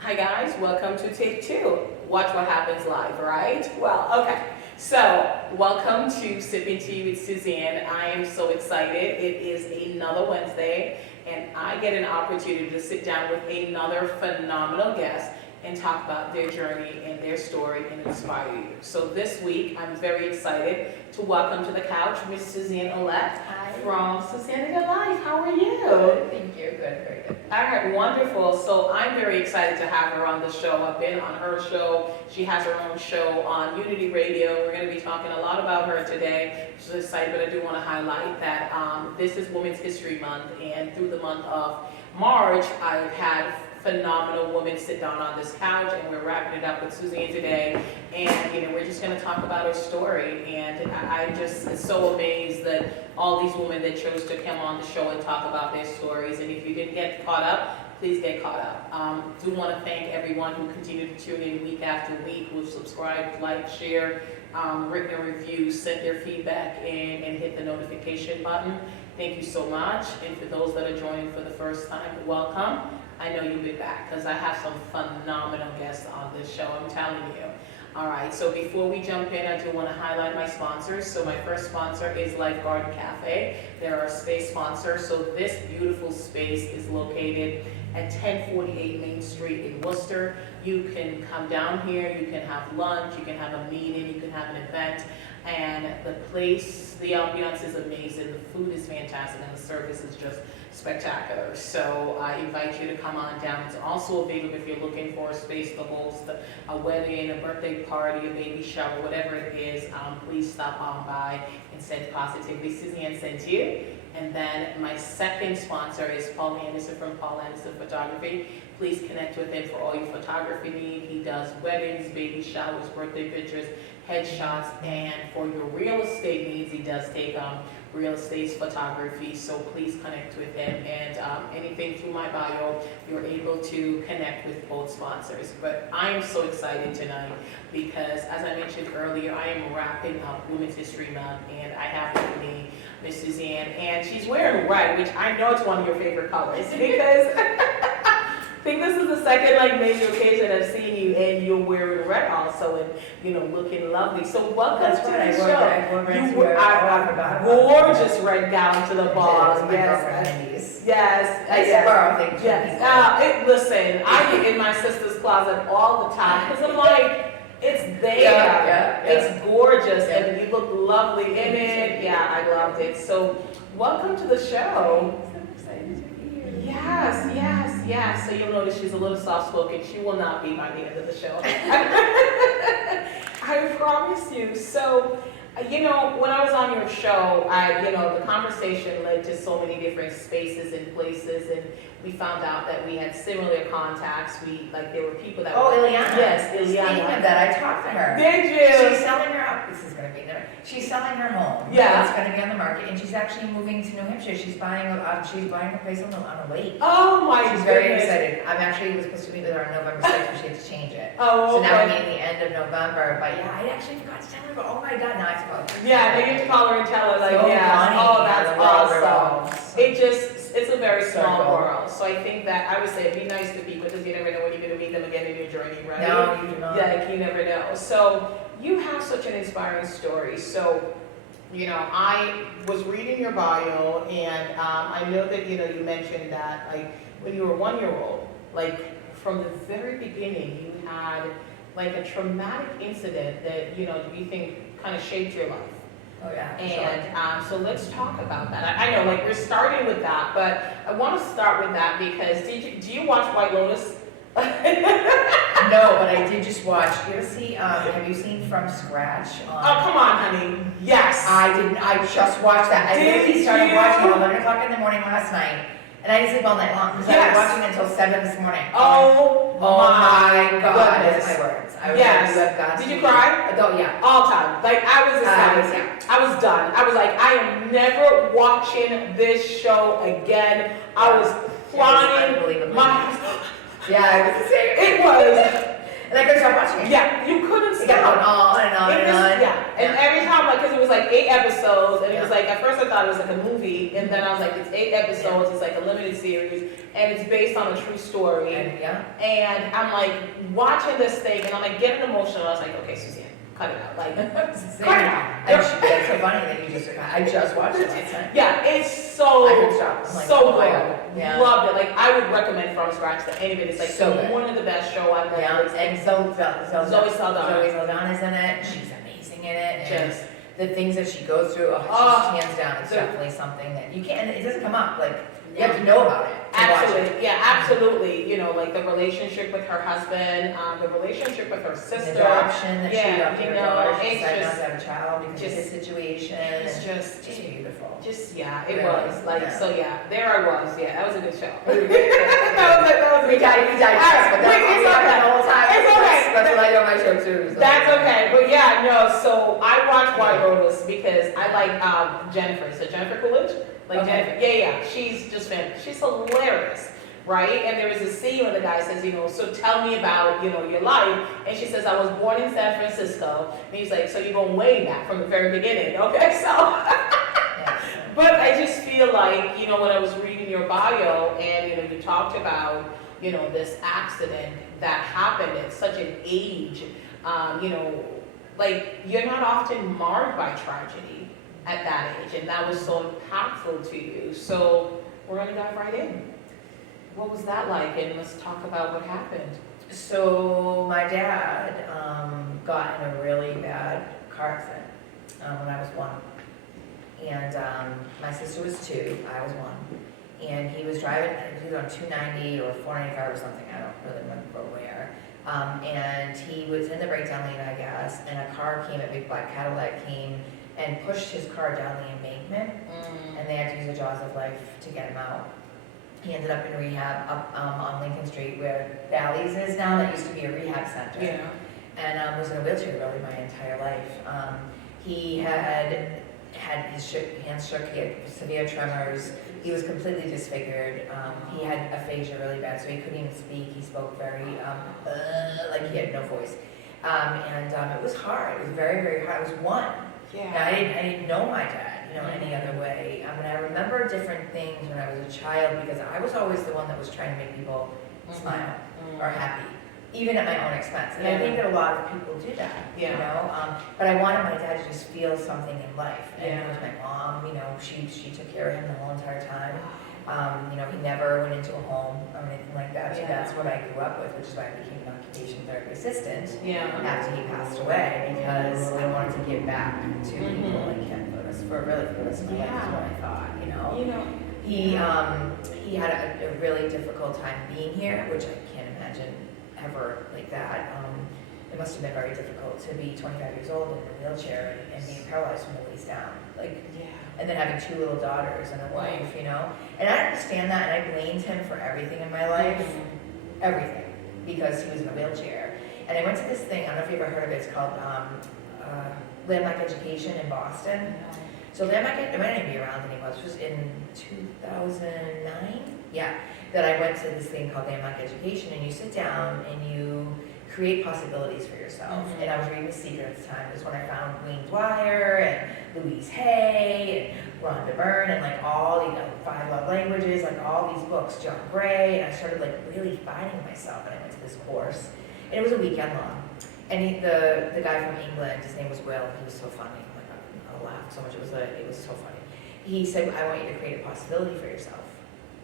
Hi guys, welcome to take two. Watch what happens live, right? Well, okay. So, welcome to Sipping Tea with Suzanne. I am so excited. It is another Wednesday, and I get an opportunity to sit down with another phenomenal guest and talk about their journey and their story and inspire you. So this week, I'm very excited to welcome to the couch Miss Susan Oulette from Susanity Life. How are you? Good, thank you. Good, very good. All right, wonderful. So I'm very excited to have her on the show. I've been on her show. She has her own show on Unity Radio. We're going to be talking a lot about her today. She's excited, but I do want to highlight that this is Women's History Month, and through the month of March, I've had phenomenal women sit down on this couch, and we're wrapping it up with Suzanne today. And we're just going to talk about her story. And I'm just so amazed that all these women that chose to come on the show and talk about their stories. And if you didn't get caught up, please get caught up. Do want to thank everyone who continued to tune in week after week, who subscribed, liked, shared, written a review, sent their feedback in, and hit the notification button. Thank you so much. And for those that are joining for the first time, welcome. I know you'll be back because I have some phenomenal guests on this show, I'm telling you. All right, so before we jump in, I do want to highlight my sponsors. So my first sponsor is Life Garden Cafe. They're our space sponsor. So this beautiful space is located at 1048 Main Street in Worcester. You can come down here, you can have lunch, you can have a meeting, you can have an event. And the place, the ambiance is amazing, the food is fantastic, and the service is just spectacular. So I invite you to come on down. It's also available if you're looking for a space to host a wedding, a birthday party, a baby shower, whatever it is. Please stop on by and send positively. Suzanne sent you. And then my second sponsor is Paul Anderson from Paul Anderson Photography. Please connect with him for all your photography needs. He does weddings, baby showers, birthday pictures, headshots, and for your real estate needs, he does take real estate photography. So please connect with him, and anything through my bio, you're able to connect with both sponsors. But I am so excited tonight because, as I mentioned earlier, I am wrapping up Women's History Month, and I have with me Miss Suzanne, and she's wearing red, which I know it's one of your favorite colors because I think this is the second major occasion I've seen you, and you're wearing red also, and looking lovely. So welcome to the show. You wore a gorgeous red gown to the ball. Yes, yes. I used to borrow things. Yes. Listen, I get in my sister's closet all the time because I'm like, it's there. Yeah. It's gorgeous, and you look lovely in it. Yeah, I loved it. So welcome to the show. Yes. So you'll notice she's a little soft-spoken. She will not be by the end of the show. I promise you. So, when I was on your show, the conversation led to so many different spaces and places, and we found out that we had similar contacts. There were people that Ileana. Yes, Ileana. Speaking of that, I talked to her. Did you? She's selling her this is going to be there. She's selling her home. Yeah. It's going to be on the market, and she's actually moving to New Hampshire. She's buying a place on a lake. Oh my goodness. She's very excited. Was supposed to meet with her on November 6th, but she had to change it. Oh, so now we meet at the end of November. But yeah, I actually forgot to tell her. But oh my God, now I suppose. Yeah, they get to call her and tell her So funny. oh, that's awesome. It's a very small world. So I think that I would say be nice to people because you never know when you're going to meet them again in your journey, right? No, you do not. Yeah, you never know. So you have such an inspiring story. So, I was reading your bio, and I know that, you mentioned that, when you were 1 year old, from the very beginning, you had, a traumatic incident that, do you think kind of shaped your life? Oh yeah. And so let's talk about that. I know, we're starting with that, but I want to start with that because do you watch White Lotus? No, but I did just watch. You ever see? Have you seen From Scratch? Oh, come on, honey. Yes. I didn't. I just watched that. I literally started watching at 11 o'clock in the morning last night, and I didn't sleep all night long because I was watching until 7 this morning. Oh my God! goodness. That's my words. I was yes. like, did you cry? Oh yeah. All time. I was ecstatic. I was done. I was like, I am never watching this show again. I was crying. Unbelievable. My Yeah, I was the same. It was. And I couldn't stop watching it. Yeah, you couldn't It kept going stop. on and on It and was, on. yeah, and every time, like, because it was like 8 episodes, and it was Yeah. like, at first I thought it was like a movie, and then I was like, it's 8 episodes, it's like a limited series, and it's based on a true story. And, yeah. And I'm like watching this thing, and I'm like getting emotional. I was like, okay, Suzanne, cut it out. Like, cut it out. That's so funny that you just, I just watched it last night. Yeah, it's so, I couldn't stop. I'm like, so oh my good. God. Yeah. Loved it. Like, I would recommend From Scratch to anybody. It's like So good. one of the best show I've ever Yeah, seen. and Zoe Saldana. Saldana's in it. She's amazing in it. And Just, the things that she goes through, Oh, just hands down, it's the- definitely something that you can't, it doesn't come up, like, you have to know about it to watch it. absolutely, yeah, absolutely. You know, like the relationship with her husband, the relationship with her The sister. adoption that she Yeah, adopted you her know, daughter, she it's decided not just- to have a child because of his just- situation. It's and just, just beautiful. yeah, it Really, was. Like, yeah. so yeah, there I was. Yeah, that was a good show. We that was a good show. digress, but that's It's what we have okay. the whole time. It's okay. That's what I do on my show too. so. That's okay, but yeah, no, so I watched White Lotus because I like Jennifer, so Jennifer Coolidge, like Okay. Jennifer, yeah, she's just fantastic, she's hilarious, right? And there was a scene where the guy says, you know, so tell me about, you know, your life, and she says, I was born in San Francisco, and he's like, so you're going way back from the very beginning, okay, so. Yeah. But I just feel like, you know, when I was reading your bio and, you know, you talked about, you know, this accident that happened at such an age, you know, like you're not often marred by tragedy at that age, and that was so impactful to you. So we're gonna dive right in. What was that like? And let's talk about what happened. So my dad got in a really bad car accident when I was 1. And my sister was 2, I was 1. And he was driving, he was on 290 or 495 or something, I don't really remember where. And he was in the breakdown lane, I guess, and a car came, a big black Cadillac came and pushed his car down the embankment. And they had to use the jaws of life to get him out. He ended up in rehab up on Lincoln Street where Bally's is now, that used to be a rehab center. Yeah. And was in a wheelchair really my entire life. He had his hands shook, he had severe tremors, he was completely disfigured. He had aphasia really bad, so he couldn't even speak. He spoke very, like he had no voice. And it was hard, it was very, very hard. I was 1. Yeah. And I didn't know my dad, you know, any other way. And I remember different things when I was a child because I was always the one that was trying to make people smile or happy, even at my own expense. And I think that a lot of people do that, you know. But I wanted my dad to just feel something in life. And it was my mom, you know, she took care of him the whole entire time. You know, he never went into a home or anything like that. So that's what I grew up with, which is why I became an occupation therapy assistant after he passed away, because I wanted to give back to people like him for the rest of my life is what I thought, you know. He had a really difficult time being here, which I can't imagine ever like that. It must have been very difficult to be 25 years old in a wheelchair and being paralyzed from the waist down. Like, and then having 2 little daughters and a wife, you know. And I understand that, and I blamed him for everything in my life, everything, because he was in a wheelchair. And I went to this thing, I don't know if you ever heard of it, it's called Landmark Education in Boston. So Landmark, it might not even be around anymore, this was in 2009, that I went to this thing called Landmark Education, and you sit down and you create possibilities for yourself. And I was reading The Secret at the time. It was when I found Wayne Dwyer and Louise Hay and Rhonda Byrne and like all, you know, 5 Love Languages, like all these books, John Gray, and I started like really finding myself, and I went to this course. And it was a weekend long. And the guy from England, his name was Will, he was so funny. Oh my God, I laughed so much, it was so funny. He said, I want you to create a possibility for yourself.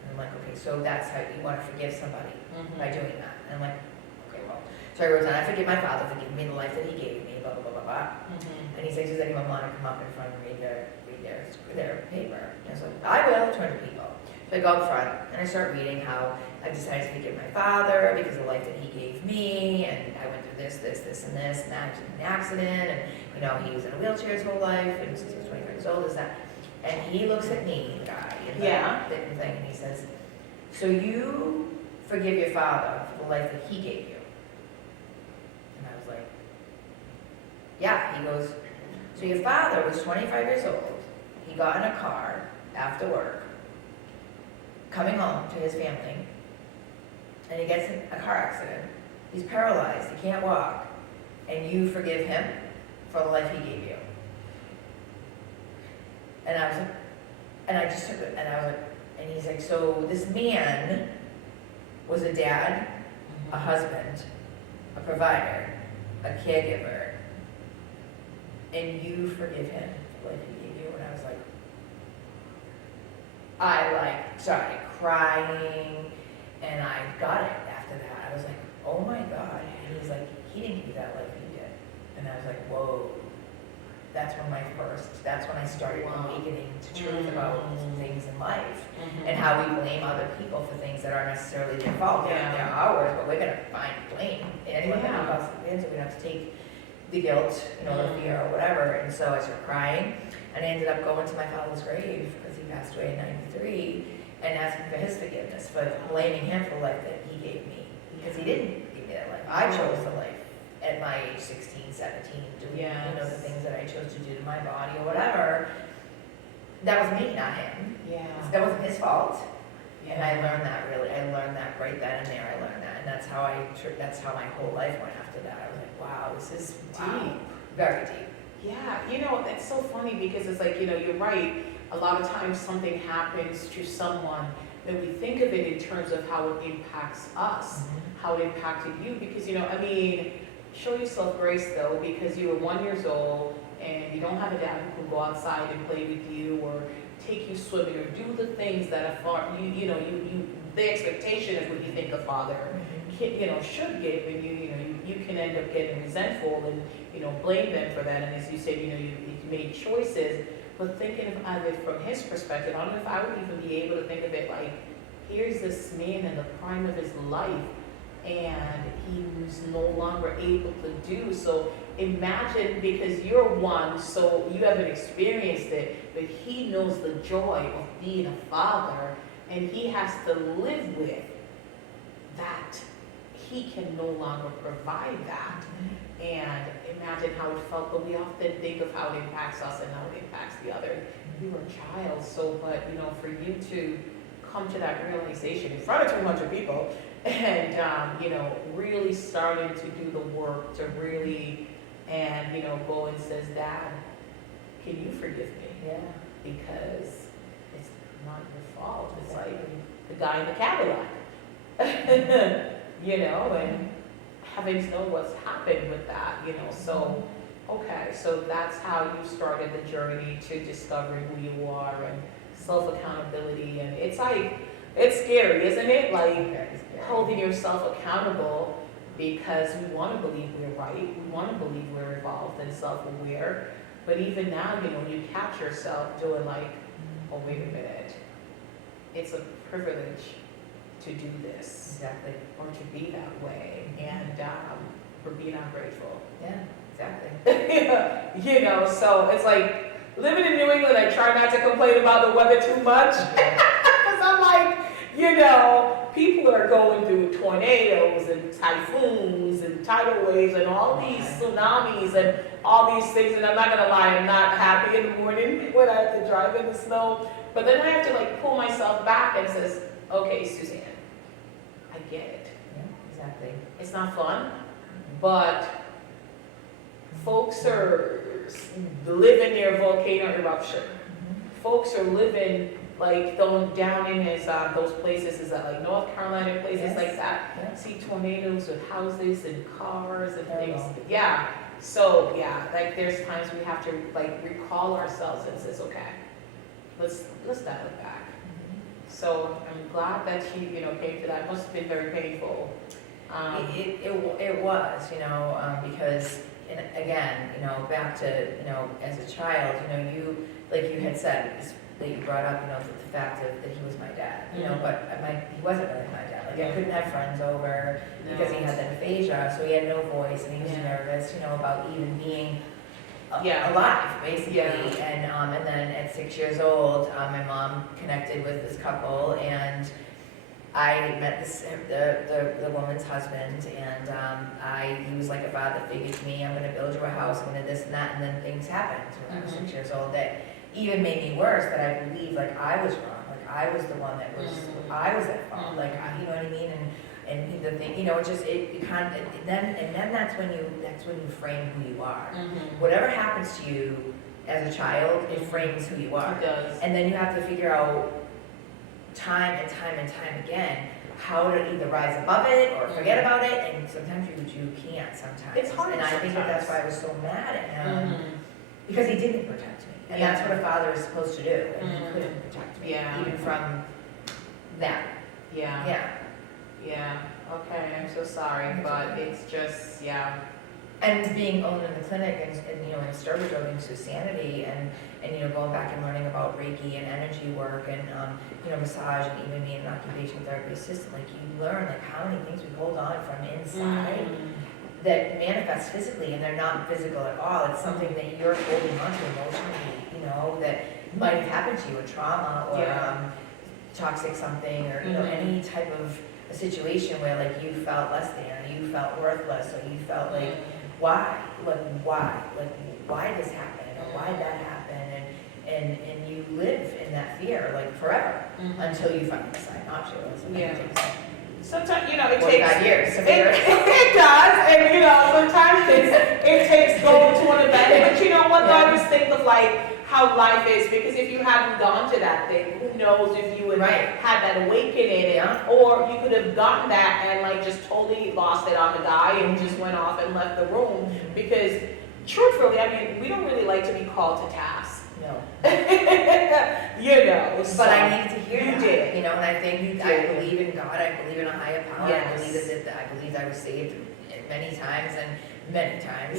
And I'm like, okay, so that's how you want to forgive somebody by doing that. And I'm like, so I wrote down, I forgive my father for giving me the life that he gave me, blah, blah, blah, blah, blah. And he says, does anyone want to come up in front and read their paper? And I was like, I will, 200 people. So I go up front, and I start reading how I decided to forgive my father because of the life that he gave me, and I went through this, and this, and that was an accident, and, you know, he was in a wheelchair his whole life, and since he was 25 years old, is that. And he looks at me, the guy, in the thing, and he says, so you forgive your father for the life that he gave you? Yeah, he goes, so your father was 25 years old, he got in a car after work, coming home to his family, and he gets in a car accident, he's paralyzed, he can't walk, and you forgive him for the life he gave you. And I was like, and I just took it, and I was like, and he's like, so this man was a dad, a husband, a provider, a caregiver, and you forgive him for the life he gave you. And I was like, I started crying, and I got it after that. I was like, oh my God. And he's like, he didn't give you that life, he did. And I was like, whoa. That's when I started awakening to truth about things in life, and how we blame other people for things that aren't necessarily their fault. They're ours, but we're gonna find blame. Anyone that involves the so we have to take the guilt, the fear or whatever. And so I started crying, and I ended up going to my father's grave, because he passed away in '93, and asking for his forgiveness, for blaming him for the life that he gave me, because he didn't give me that life. I chose the life at my age 16, 17, doing the things that I chose to do to my body or whatever. That was me, not him. That wasn't his fault. And I learned that right then and there. I learned that, and that's how my whole life went after that. I was like, wow, this is deep, very deep. Yeah, that's so funny, because it's like, you're right. A lot of times something happens to someone that we think of it in terms of how it impacts us, how it impacted you, because show yourself grace though, because you were 1 year old and you don't have a dad who can go outside and play with you or take you swimming or do the things that a father, the expectation of what you think a father should give, and you can end up getting resentful and blame them for that. And as you said, you made choices, but thinking of it from his perspective, I don't know if I would even be able to think of it like, here's this man in the prime of his life, and he was no longer able to do. So imagine, because you're one, so you haven't experienced it, but he knows the joy of being a father, and he has to live with that. He can no longer provide that. And imagine how it felt, but we often think of how it impacts us and how it impacts the other. You were a child, so, but for you to come to that realization in front of 200 people, and really starting to do the work to really, and go and says, Dad, can you forgive me? Because it's not your fault. It's like the guy in the Cadillac, and having to know what's happened with that, so, okay, so that's how you started the journey to discovering who you are and self-accountability. And it's like, it's scary, isn't it? Like holding yourself accountable, because we want to believe we're right. We want to believe we're evolved and self-aware. But even now, you catch yourself doing like, oh, wait a minute. It's a privilege to do this. Exactly. Or to be that way. And for being ungrateful. Yeah, exactly. So it's like, living in New England, I try not to complain about the weather too much. Because I'm like, people are going through tornadoes and typhoons and tidal waves and all these tsunamis and all these things. And I'm not going to lie, I'm not happy in the morning when I have to drive in the snow. But then I have to pull myself back and says, okay, Suzanne, I get it. Yeah, exactly. It's not fun, but folks are living near volcano eruption. Folks are living down in those places, is that North Carolina, places like that. See tornadoes with houses and cars and things. So there's times we have to recall ourselves and says, okay, let's dial it back. So I'm glad that she came to that. It must have been very painful. It was, because, and again, back to, as a child, you, like you had said, that you brought up, the fact that he was my dad, but he wasn't really my dad. I couldn't have friends over because he had that aphasia, so he had no voice, and he was nervous, about even being alive, basically. And then at 6 years old, my mom connected with this couple, and I met the woman's husband, and he was like a father figure to me. I'm going to build you a house, I'm going to this and that, and then things happened when I was 6 years old that even made me worse, that I believed I was wrong, I was the one that was, I was at fault, you know what I mean? And the thing, you know, it kind of, and then that's when you frame who you are. Whatever happens to you as a child, it frames who you are. It does. And then you have to figure out time and time and time again how to either rise above it or forget about it, and sometimes you can't sometimes. It's hard and I think that's why I was so mad at him, because he didn't protect me. And that's what a father is supposed to do, and he couldn't protect me, even from that. Yeah. Okay, I'm so sorry, but it's just, And being owned in the clinic and you know, in Sturbridge doing Susanity and you know, going back and learning about Reiki and energy work and you know, massage and even being an occupational therapy assistant, like you learn like how many things we hold on from inside that manifest physically, and they're not physical at all. It's something that you're holding on to emotionally, you know, that might have happened to you, a trauma or toxic something, or you know, any type of a situation where like you felt less than, or you felt worthless, or you felt like why did this happen, or why did that happen, and you live in that fear like forever until you finally decide not to. Sometimes, you know, it 45 takes years to figure it out. It does, and you know, sometimes it takes going to an event. But you know what? I always think of like how life is, because if you hadn't gone to that thing, who knows if you would had that awakening, or you could have gotten that and like just totally lost it on the guy and just went off and left the room. Because truthfully, I mean, we don't really like to be called to task. No. You know, but I needed to hear you that, you know, and I think I believe in God, I believe in a higher power, Yes. I believe I was saved many times,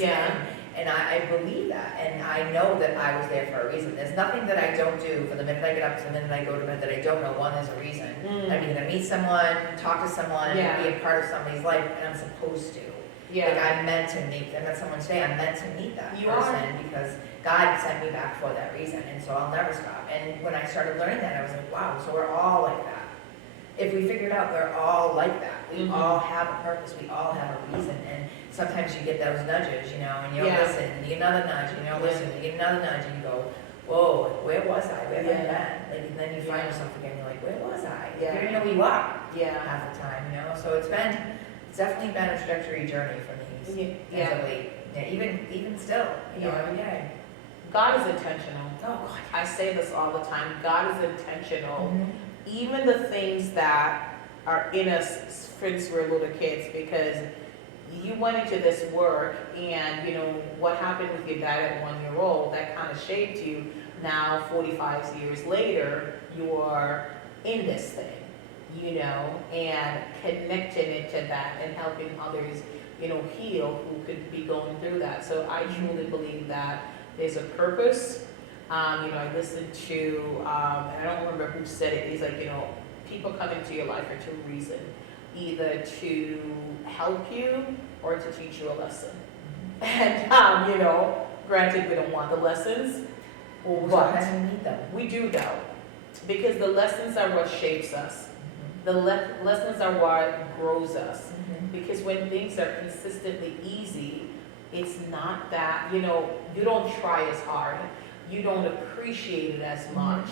Yeah. and I believe that, and I know that I was there for a reason. There's nothing that I don't do from the minute I get up to the minute I go to bed that I don't know. One, there's a reason. I'm either meet someone, talk to someone, be a part of somebody's life, and I'm supposed to. Like I'm meant to meet, I met someone today, I'm meant to meet that person because God sent me back for that reason, and so I'll never stop. And when I started learning that, I was like, wow, so we're all like that. If we figured out we're all like that, we all have a purpose, we all have a reason, and sometimes you get those nudges, you know, and you don't listen, and you get another nudge, and you don't listen, you get another nudge, and you go, whoa, where was I? Where have I been? Like, and then you find yourself again, you're like, where was I? You don't know who you are half the time, you know, so it's definitely been a trajectory journey for me, even still, you know, every day. God is intentional. Oh, God. I say this all the time. God is intentional. Even the things that are in us since we're little kids, because you went into this work and, you know, what happened with your dad at 1 year old, that kind of shaped you. Now, 45 years later, you're in this thing, you know, and connecting it to that and helping others, you know, heal who could be going through that. So I truly believe that there's a purpose. You know, I listened to, and I don't remember who said it. He's like, you know, people come into your life for two reasons: either to help you or to teach you a lesson. And you know, granted, we don't want the lessons, but we need them. We do though, because the lessons are what shapes us. The lessons are what grows us. Because when things are consistently easy, it's not that, you know, you don't try as hard. You don't appreciate it as much.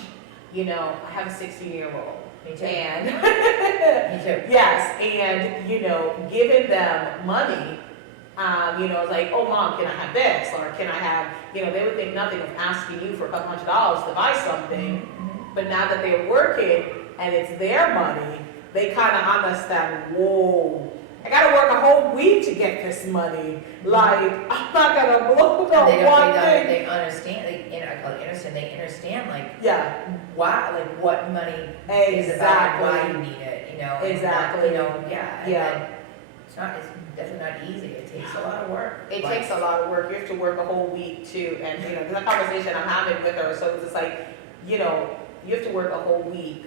You know, I have a 16-year-old. Me too. And Me too. yes, and you know, giving them money, you know, it's like, oh mom, can I have this? Or can I have, you know, they would think nothing of asking you for a couple $100s to buy something. But now that they're working and it's their money, they kind of understand, whoa, I gotta work a whole week to get this money. Like, I'm not gonna blow the one thing. They understand, I call it understand, they understand like, why, like what money is Exactly. about, why you need it, you know. Exactly. You know, and it's definitely not easy, it takes a lot of work. It takes a lot of work. You have to work a whole week too. And you know, there's a conversation I'm having with her, so it's just like, you know, you have to work a whole week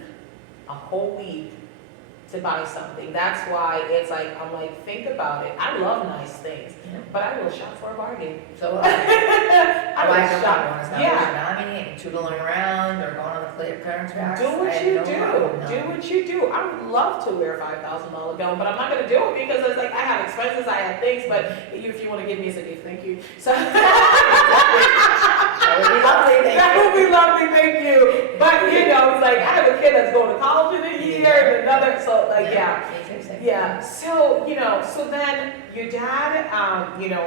to buy something. That's why it's like, I'm like, think about it. I love nice things, but I will shop for a bargain. So I will don't shop. want to stop and tootling around or going on the clearance racks. Do what you do. Do what you do. I would love to wear a $5,000 gown, but I'm not going to do it because it's like I have expenses, I have things, but if you want to give me as a gift, thank you. So that would be lovely, thank you. That would be lovely, thank you. But you know, it's like I have a kid that's going to college in a year. here and another, so like, yeah. Me too, same. Yeah, so, so then your dad,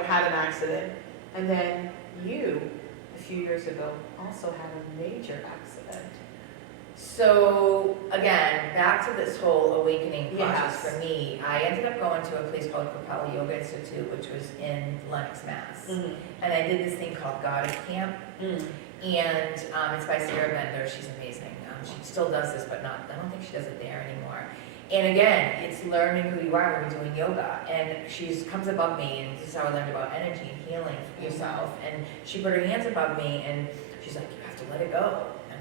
had an accident, and then you, a few years ago, also had a major accident. So again, back to this whole awakening process Yes. for me, I ended up going to a place called Capella Yoga Institute, which was in Lenox, Mass. Mm-hmm. And I did this thing called Goddess Camp, Mm. and it's by Sarah Bender. She's amazing. She still does this, but I don't think she does it there anymore. And again, it's learning who you are when you're doing yoga. And she comes above me, and this is how I learned about energy and healing for yourself. And she put her hands above me, and she's like, you have to let it go. And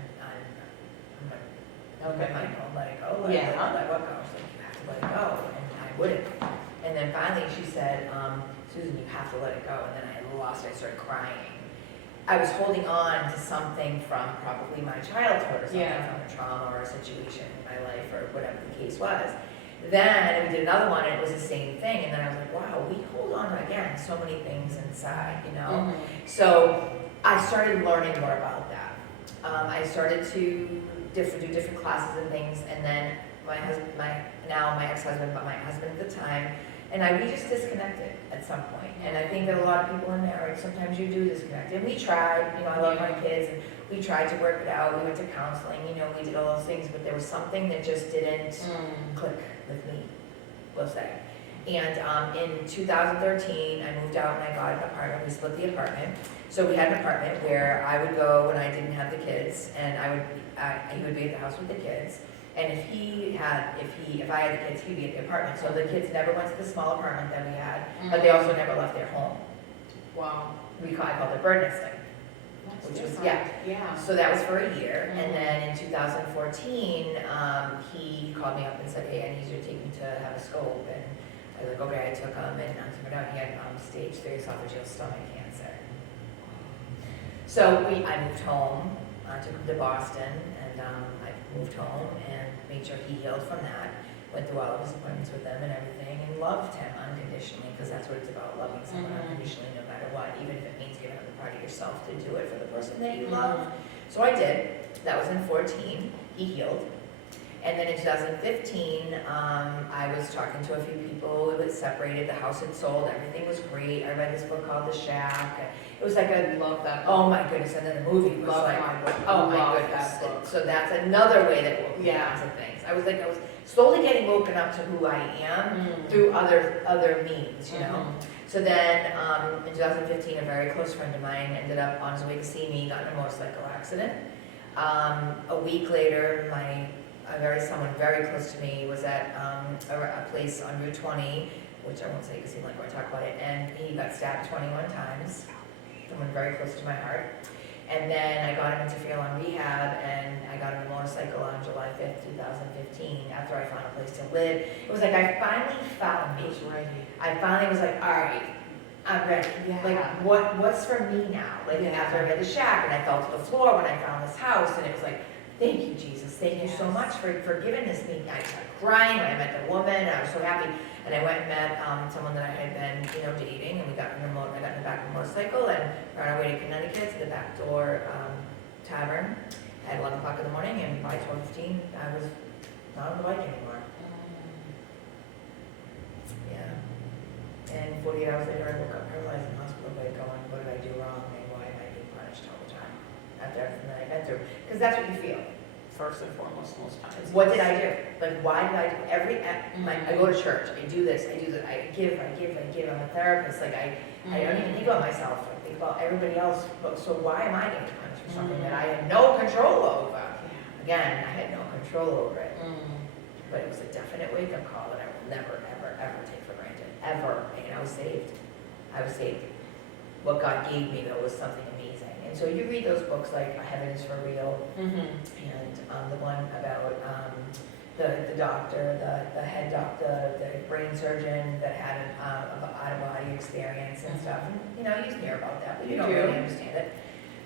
I'm like, okay, I don't let it go. Let it go. She's like, you have to let it go. And I wouldn't. And then finally she said, Susan, you have to let it go. And then I lost it. I started crying. I was holding on to something from probably my childhood or something, from a trauma or a situation in my life or whatever the case was. Then we did another one and it was the same thing. And then I was like, wow, we hold on again so many things inside, Mm-hmm. So I started learning more about that. I started to do different classes and things. And then my ex-husband, but my husband at the time, and we just disconnected at some point. And I think that a lot of people in marriage, sometimes you do disconnect. And we tried, I love my kids, and we tried to work it out. We went to counseling, we did all those things, but there was something that just didn't click with me, we'll say. And in 2013, I moved out and I got an apartment. We split the apartment. So we had an apartment where I would go when I didn't have the kids, and he would be at the house with the kids. And if I had the kids, he'd be at the apartment. So the kids never went to the small apartment that we had, but they also never left their home. Wow. I called it bird nesting. That's Which was, yeah. So that was for a year. And then in 2014, he called me up and said, hey, I need you to take me to have a scope. And I was like, okay, I took him, and turned out he had stage 3 esophageal stomach cancer. So I moved home, took him to Boston, and I moved home and made sure he healed from that. Went through all of his appointments with them and everything, and loved him unconditionally, because that's what it's about, loving someone unconditionally no matter what, even if it means giving up a part of yourself to do it for the person that you love. So I did. That was in 2014. He healed. And then in 2015, I was talking to a few people. It was separated. The house had sold. Everything was great. I read this book called The Shack. It was like I love that book. oh my goodness. And then the movie was Love like, my book. oh my Love goodness. that book. So that's another way that woke me Yeah. onto things. I was slowly getting woken up to who I am through other means, So then in 2015, a very close friend of mine ended up on his way to see me, got in a motorcycle accident. A week later, someone very close to me was at a place on Route 20, which I won't say because he didn't like when I talk about it, and he got stabbed 21 times, someone very close to my heart. And then I got him into Fairlawn Rehab, and I got him a motorcycle on July 5th, 2015, after I found a place to live. It was like I finally found me. I finally was like, all right, I'm ready. Yeah. Like, what's for me now? Like, after I read The Shack, and I fell to the floor when I found this house, and it was like, thank you, Jesus. Thank you so much for giving this me. I started crying when I met the woman, and I was so happy. And I went and met someone that I had been, dating, and I got in the back of a motorcycle, and we're on our way to Connecticut to the back door tavern at 11 o'clock in the morning, and by 12:15, I was not on the bike anymore. Yeah. And 48 hours later, I woke up paralyzed in the hospital bed going, what did I do wrong, and why am I being punished all the time after everything that I've been through? Because that's what you feel. First and foremost, most times. What did I do? Like, why did I do I go to church, I do this, I do that, I give, I'm a therapist, like, I don't even think about myself, I think about everybody else, so why am I getting punished for something that I had no control over? Again, I had no control over it, but it was a definite wake-up call that I will never, ever, ever take for granted, ever, and I was saved. What God gave me, though, was something amazing. And so you read those books like Heaven is for Real, and the one about the doctor, the head doctor, the brain surgeon that had an out-of-body experience and stuff. And, you hear about that, but you don't really understand it.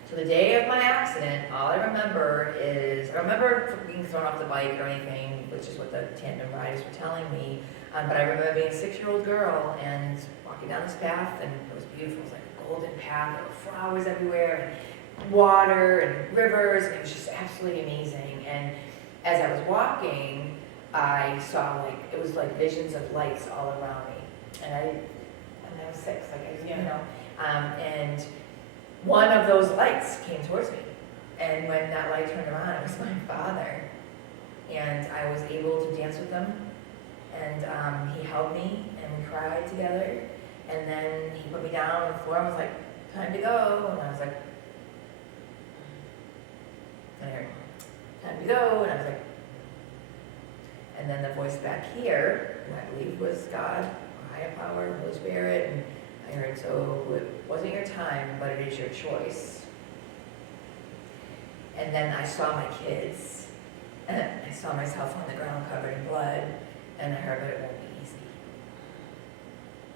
So the day of my accident, all I remember is, I remember being thrown off the bike or anything, which is what the tandem riders were telling me. But I remember being a 6-year-old girl and walking down this path, and it was beautiful. It was like a golden path. There were flowers everywhere, and water, and rivers, and it was just absolutely amazing. And as I was walking, I saw like, it was like visions of lights all around me. And I was 6, like I, you know, and one of those lights came towards me. And when that light turned around, it was my father. And I was able to dance with him. And he held me and we cried together. And then he put me down on the floor and was like, time to go. And I was like, and I heard, time to go. And I was like, and then the voice back here, who I believe was God, higher power, Holy Spirit, and I heard, so it wasn't your time, but it is your choice. And then I saw my kids, and I saw myself on the ground covered in blood, and I heard, but it won't be easy.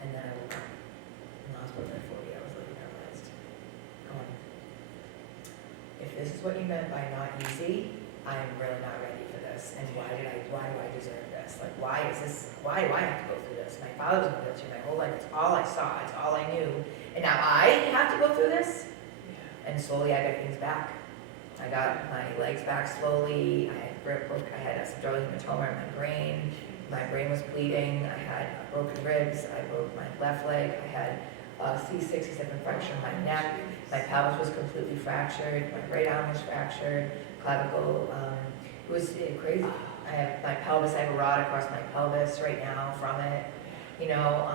And then I woke up in the hospital for 40 hours later, and I realized, if this is what you meant by not easy, I'm really not ready for this. And why do I deserve this? Like, why do I have to go through this? My father was in a wheelchair my whole life. It's all I saw. It's all I knew. And now I have to go through this? Yeah. And slowly I got things back. I got my legs back slowly. I had a subdural hematoma in my brain. My brain was bleeding. I had broken ribs. I broke my left leg. I had a C67 fracture in my neck. My pelvis was completely fractured. My right arm was fractured. Clavicle. It was crazy. I have my pelvis. I have a rod across my pelvis right now from it. You know.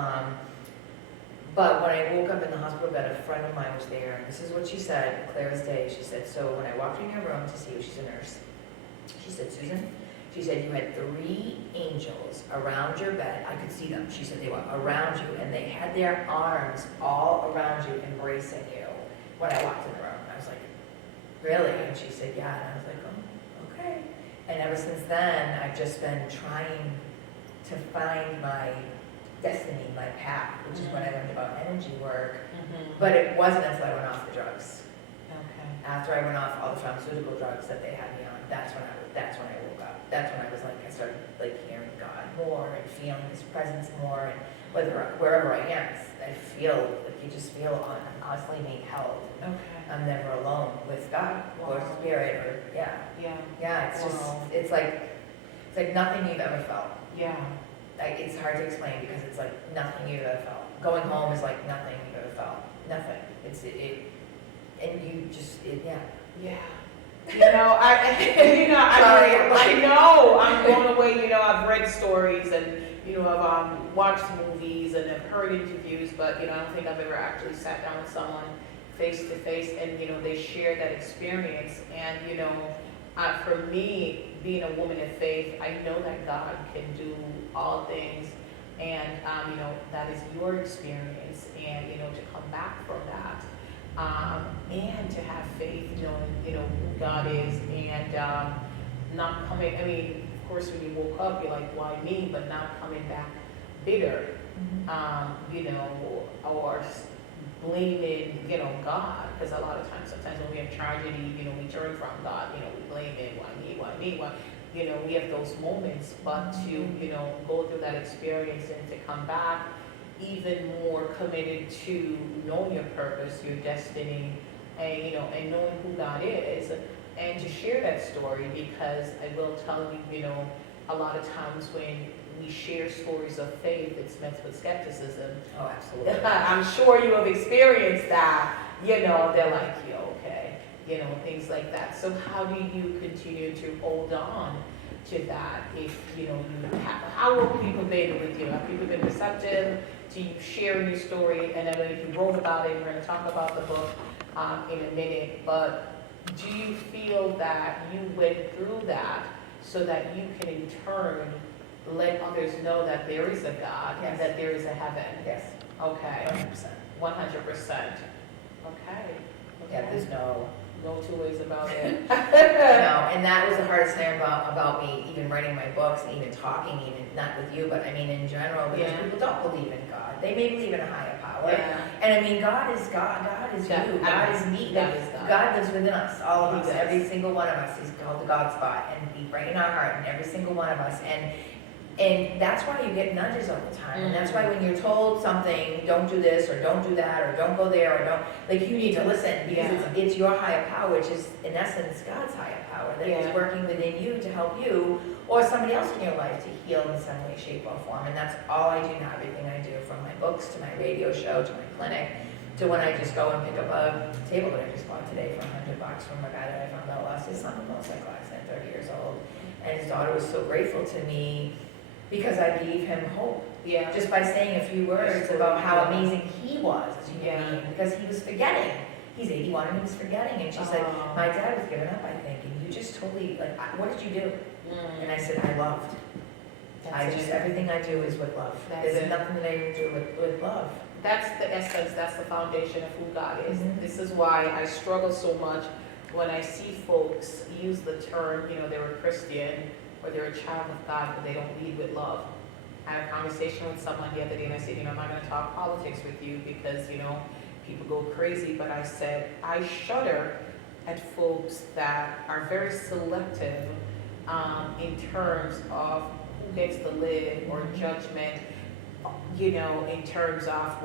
But when I woke up in the hospital bed, a friend of mine was there, and this is what she said, clear as day. She said, so when I walked in your room to see you, she's a nurse. She said, Susan, she said, you had 3 angels around your bed. I could see them. She said they were around you, and they had their arms all around you, embracing you when I walked in the room. I was like, really? And she said, yeah. And I was like, oh, okay. And ever since then, I've just been trying to find my destiny, my path, which is when I learned about energy work. But it wasn't until I went off the drugs. Okay. After I went off all the pharmaceutical drugs that they had me on, that's when I woke up. That's when I was like, I started like hearing God more and feeling His presence more, and wherever I am, I feel like you just feel I'm constantly being held. Okay. I'm never alone with God or Spirit or yeah. It's just it's like nothing you've ever felt. Yeah. Like, it's hard to explain because it's like nothing you've ever felt. Going home is like nothing you've ever felt. Nothing. And you just yeah. I know I'm blown away. You know, I've read stories and I've watched movies and I've heard interviews, but I don't think I've ever actually sat down with someone face to face and they share that experience. And for me, being a woman of faith, I know that God can do all things, and that is your experience, and to come back from that, and to have faith, knowing who God is, and not coming. I mean, of course, when you woke up, you're like, why me? But not coming back bitter, or blaming, God, because a lot of times, sometimes when we have tragedy, we turn from God, we blame it, why me, we have those moments, but to, go through that experience and to come back even more committed to knowing your purpose, your destiny, and, and knowing who God is, and to share that story, because I will tell you, a lot of times when we share stories of faith, it's met with skepticism. Oh, absolutely. I'm sure you have experienced that, they're like, okay, things like that. So how do you continue to hold on to that if, how have people been with you? Have people been receptive to you sharing your story? And I know you wrote about it, we're going to talk about the book in a minute, but do you feel that you went through that so that you can in turn let others know that there is a God and that there is a heaven? Yes. Okay. 100%. 100%. Okay. Yeah, there's no two ways about it. No, and that was the hardest thing about me even writing my books and even talking, even not with you, but I mean in general, because people don't believe in God. They may believe in a higher power. Yeah. And I mean, God is God. God is you. God is me. God lives within us, all of us, every single one of us. He's called the God spot, and we bring in our heart, and every single one of us. And And that's why you get nudges all the time. And that's why when you're told something, don't do this, or don't do that, or don't go there, or don't, like, you need to listen, because it's your higher power, which is, in essence, God's higher power, that is working within you to help you, or somebody else in your life to heal in some way, shape, or form. And that's all I do now, everything I do, from my books, to my radio show, to my clinic, to when I just go and pick up a table that I just bought today for $100 from a guy that I found out lost his son in a motorcycle accident, 30 years old. And his daughter was so grateful to me, because I gave him hope. Yeah. Just by saying a few words about how amazing he was as a human being, because he was forgetting. He's 81 and he was forgetting. And she said, my dad was giving up, I think, and you just totally, like, what did you do? And I said, I loved. Everything I do is with love. There's nothing that I even do with love. That's the essence, that's the foundation of who God is. This is why I struggle so much when I see folks use the term, they're a Christian, or they're a child of God, but they don't lead with love. I had a conversation with someone the other day, and I said, I'm not going to talk politics with you because, people go crazy. But I said, I shudder at folks that are very selective in terms of who gets to live, or judgment, in terms of,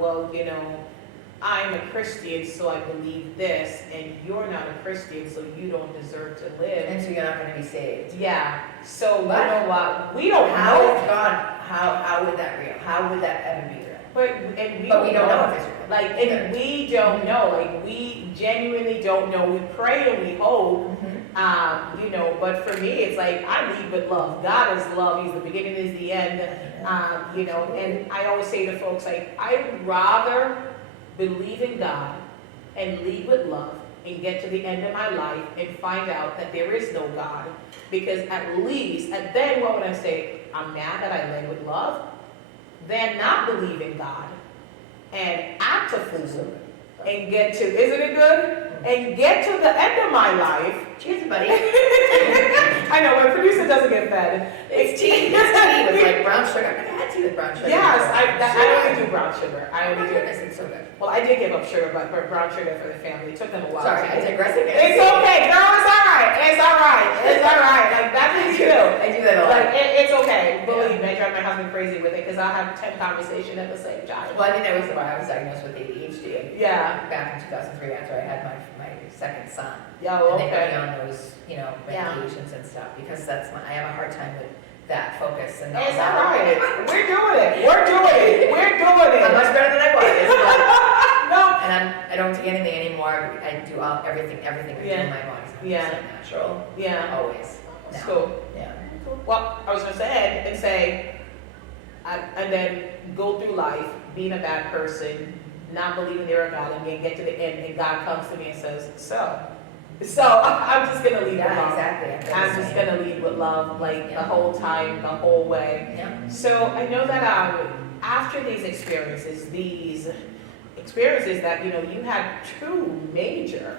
I'm a Christian, so I believe this, and you're not a Christian, so you don't deserve to live. And so you're not going to be saved. Yeah. So you know what? We don't how know. Is God, how would that real? How would that ever be real? But we don't know if it's real. Like, and we don't know. Like, we genuinely don't know. We pray and we hope. But for me, it's like, I lead with love. God is love. He's the beginning, is the end. And I always say to folks, like, I would rather believe in God and lead with love and get to the end of my life and find out that there is no God. Because at least, and then what would I say? I'm mad that I led with love, then not believe in God and act a fool and get to, isn't it good? And get to the end of my life. Cheers, buddy. I know, my producer doesn't get fed. It's tea. It's tea with like brown sugar. I've never had tea with brown sugar. Yes, I only do brown sugar. I only do. It's so good. Well, I did give up sugar, but brown sugar for the family. It took them a while. Sorry, I digress again. It's okay, girl. It's all right. It's all right. It's all right. Like, that is you. I do that a lot. Like, it's okay. Believe me, I drive my husband crazy with it because I'll have 10 conversations at the same time. Well, I think that was why I was diagnosed with ADHD. Yeah. Back in 2003, after I had my second son. Yeah, well, and they okay. got me on those, medications and stuff, because I have a hard time with that focus and It's all right. We're doing it. We're doing it. We're doing it. I'm much better than I was. No. And I don't take anything anymore. I do everything I do in my body. Yeah. Natural. Yeah. Always. That's Now. cool. Yeah. Well, I was going to say, and then go through life being a bad person, not believing there are God, and then get to the end, and God comes to me and says, so I'm just going to lead with love. Exactly. I'm just going to lead with love, like, the whole time, the whole way. Yeah. So I know that after these experiences that, you had two major,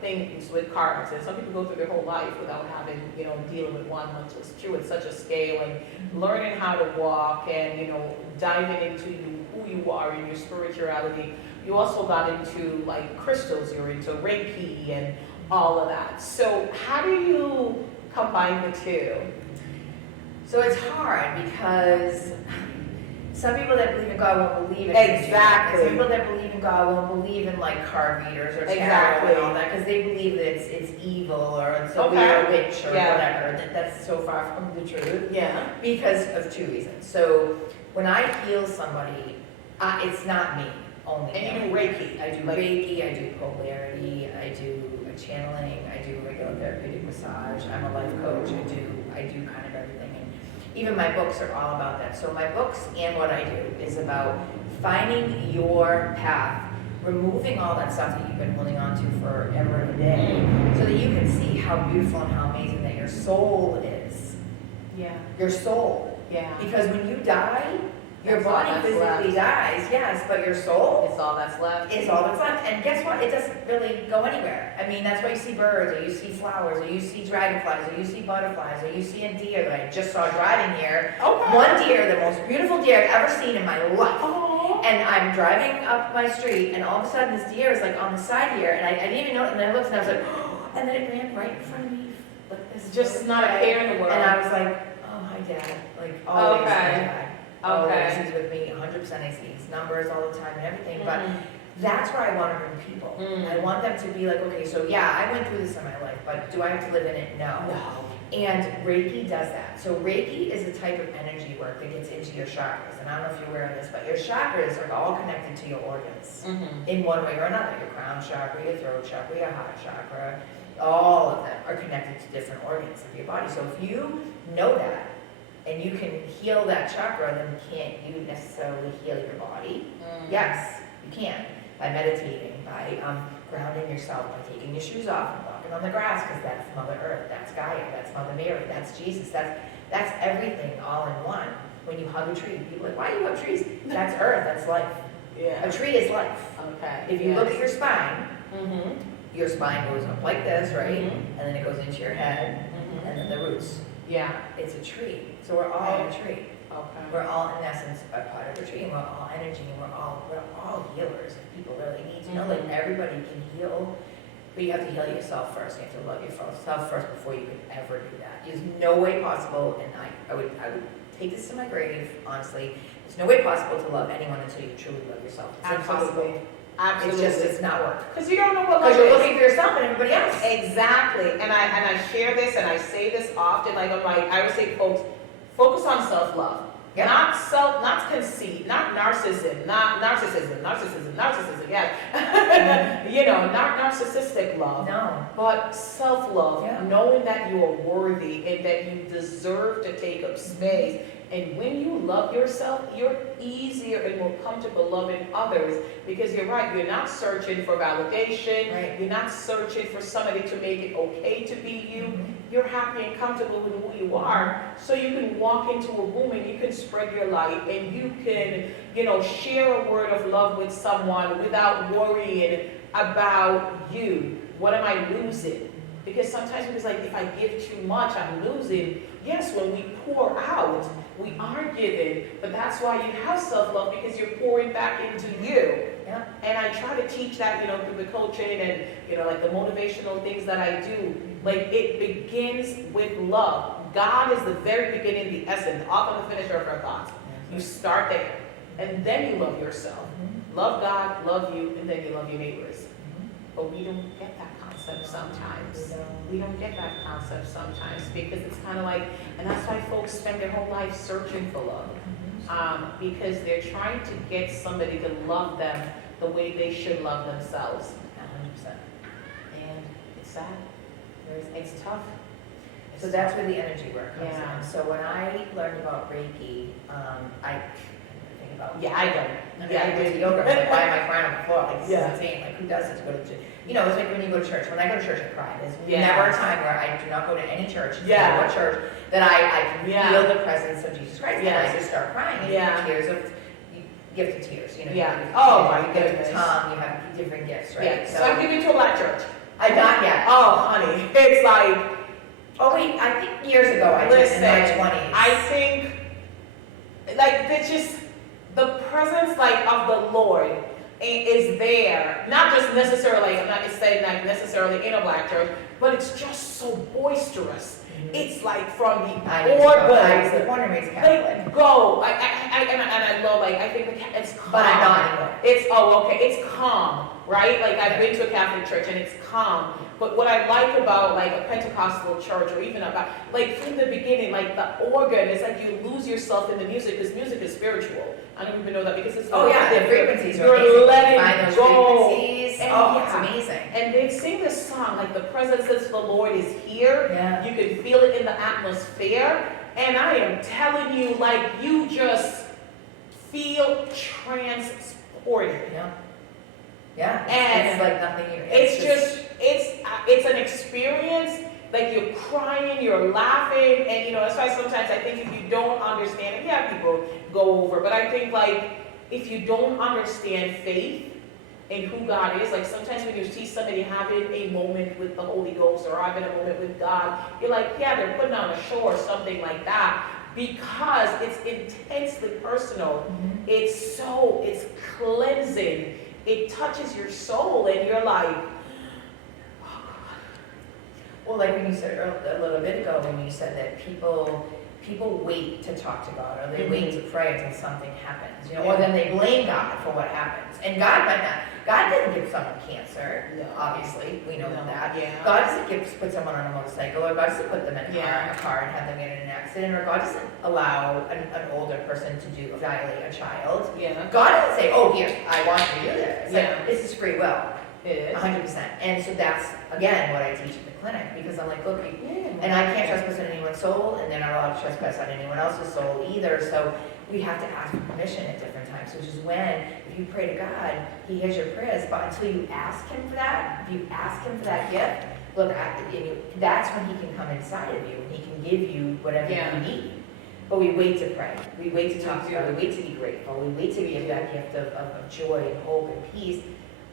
things with car accidents. Some people go through their whole life without having, dealing with one, which is true at such a scale, and learning how to walk and, diving into who you are in your spirituality. You also got into, like, crystals, you're into Reiki and all of that. So how do you combine the two? So it's hard because some people that believe in God won't believe in Exactly. Some people that believe in God won't believe in, like, card readers or tarot Exactly. and all that, because they believe that it's evil or it's a Okay. weird witch or Yeah. whatever. That's so far from the truth. Yeah. Because of two reasons. So when I heal somebody, it's not me only. And you do Reiki. I do Reiki, I do polarity, I do channeling, I do regular therapeutic massage. I'm a life coach. I do kind of everything. And even my books are all about that. So my books and what I do is about finding your path, removing all that stuff that you've been holding on to forever and a day, so that you can see how beautiful and how amazing that your soul is. Yeah. Your soul. Yeah. Because when you die, your That's all body that's physically dies, yes, but your soul It's all that's left. is all that's left. And guess what? It doesn't really go anywhere. I mean, that's why you see birds, or you see flowers, or you see dragonflies, or you see butterflies, or you see a deer that I just saw driving here. Okay. One deer, the most beautiful deer I've ever seen in my life. Oh. And I'm driving up my street, and all of a sudden this deer is like on the side here, and I didn't even know it, and then I looked and I was like, oh, and then it ran right in front of me. Like this. Just not a care in the world. And I was like, oh, hi dad, like always my Okay. dad. Always, Okay. he's with me 100%, I see his numbers all the time and everything, but Mhm. that's where I want to bring people. I want them to be like, okay, so yeah, I went through this in my life, but do I have to live in it? No. No. And Reiki does that. So Reiki is a type of energy work that gets into your chakras. And I don't know if you're aware of this, but your chakras are all connected to your organs in one way or another. Your crown chakra, your throat chakra, your heart chakra, all of them are connected to different organs of your body. So if you know that and you can heal that chakra, then can't you necessarily heal your body? Yes, you can. By meditating, by grounding yourself, by taking your shoes off and walking on the grass, because that's Mother Earth, that's Gaia, that's Mother Mary, that's Jesus, that's everything all in one. When you hug a tree, people are like, why do you hug trees? That's Earth, that's life. Yeah. A tree is life. Okay. If you look at your spine, Mhm. your spine goes up like this, right? Mhm. And then it goes into your head, Mhm. and then the roots. Yeah. It's a tree. So we're all a tree. Okay. We're all, in essence, a part of the tree, and we're all energy, and we're all healers. If people really need to know, like everybody can heal, but you have to heal yourself first. You have to love yourself first before you can ever do that. There's no way possible, and I would take this to my grave, honestly. There's no way possible to love anyone until you truly love yourself. It's impossible. Absolutely. It's not work. Because you don't know what love Because you're is. looking for yourself and everybody else. Exactly. And I share this and I say this often. Like I would say, folks, focus on self-love. Yeah. Not conceit, not narcissism, yes. You know, not narcissistic love. No. But self-love, Yeah. knowing that you are worthy and that you deserve to take up space. And when you love yourself, you're easier and more comfortable loving others because you're right, you're not searching for validation, Right. you're not searching for somebody to make it okay to be you. Mhm. You're happy and comfortable with who you are, so you can walk into a room and you can spread your light and you can, you know, share a word of love with someone without worrying about you. What am I losing? Because sometimes it's like, if I give too much, I'm losing. Yes, when we pour out, we are giving, but that's why you have self-love, because you're pouring back into you. Yeah. And I try to teach that, you know, through the coaching and, you know, like the motivational things that I do. Like, it begins with love. God is the very beginning, the essence, the author and the finisher of our thoughts. You start there, and then you love yourself. Mhm. Love God, love you, and then you love your neighbors. Mhm. But we don't get that concept sometimes. We don't get that concept sometimes because it's kind of like, and that's why folks spend their whole life searching for love. Because they're trying to get somebody to love them the way they should love themselves. 100%. And it's sad. It's tough. So that's where the energy work comes Yeah. in. So when I learned about Reiki, I think about I don't. I did yoga. I'm like, why am I crying on the floor? Like, this Yeah. is insane. Like, who does this? Go to the gym. You know, it's like when you go to church. When I go to church, I cry. There's Yeah. never a time where I do not go to any church, Yeah. what church, that I can Yeah. feel the presence of Jesus Christ. And Yes. I just start crying. And Yeah. tears of, gift of tears. You know, Yeah. you have Oh, tears, my you gift goodness. of tongue, you have different gifts, right? Yeah. So I'm giving to a black church. I not yet. Oh, honey. It's like, Oh wait, I think years ago I did in my listen, 20s. I think, like, it's just the presence, like, of the Lord is there. Not just necessarily, I'm not saying like necessarily in a black church, but it's just so boisterous. It's like from the I used to go. I organs. used to born and raised Catholic. Like, go. And I love, like, I think it's calm. But I'm not anymore. It's, okay, it's calm, right? Like, I've been to a Catholic church and it's calm. But what I like about, like, a Pentecostal church, or even about, like, from the beginning, like, the organ, it's like you lose yourself in the music, because music is spiritual. I don't even know that, because it's Oh yeah, the frequencies are you're amazing. letting Find those go. frequencies. And Oh, yeah. it's amazing. And they sing this song, like, the presence of the Lord is here. Yeah. You can feel it in the atmosphere. And I am telling you, like, you just feel transported. Yeah. Yeah. And it's like nothing. It's an experience. Like, you're crying, you're laughing, and, you know, that's why sometimes I think if you don't understand it, yeah, people go over, but I think, like, if you don't understand faith and who God is, like, sometimes when you see somebody having a moment with the Holy Ghost or having a moment with God, you're like, yeah, they're putting on a show or something like that, because it's intensely personal. Mhm. It's cleansing. It touches your soul, and you're like, Well, like when you said a little bit ago, when you said that people people wait to talk to God, or they wait to pray until something happens, you know, or then they blame God for what happens. And God might not, God didn't give someone cancer, obviously, we know that. Yeah. God doesn't put someone on a motorcycle, or God doesn't put them in a car and have them get in an accident, or God doesn't allow an older person to violate a child. Yeah. God doesn't say, oh, here, I want you to do this. Like, this is free will. It is. 100%. And so that's, again, what I teach in the clinic, because I'm like, look, and I can't trespass on anyone's soul, and they're not allowed to trespass on anyone else's soul either, so we have to ask for permission at different times, which is when, if you pray to God, He hears your prayers, but until you ask Him for that, if you ask Him for that gift, look, that's when He can come inside of you, and He can give you whatever you need. But we wait to pray, we wait to talk to God, we wait to be grateful, we wait to give that gift of joy and hope and peace,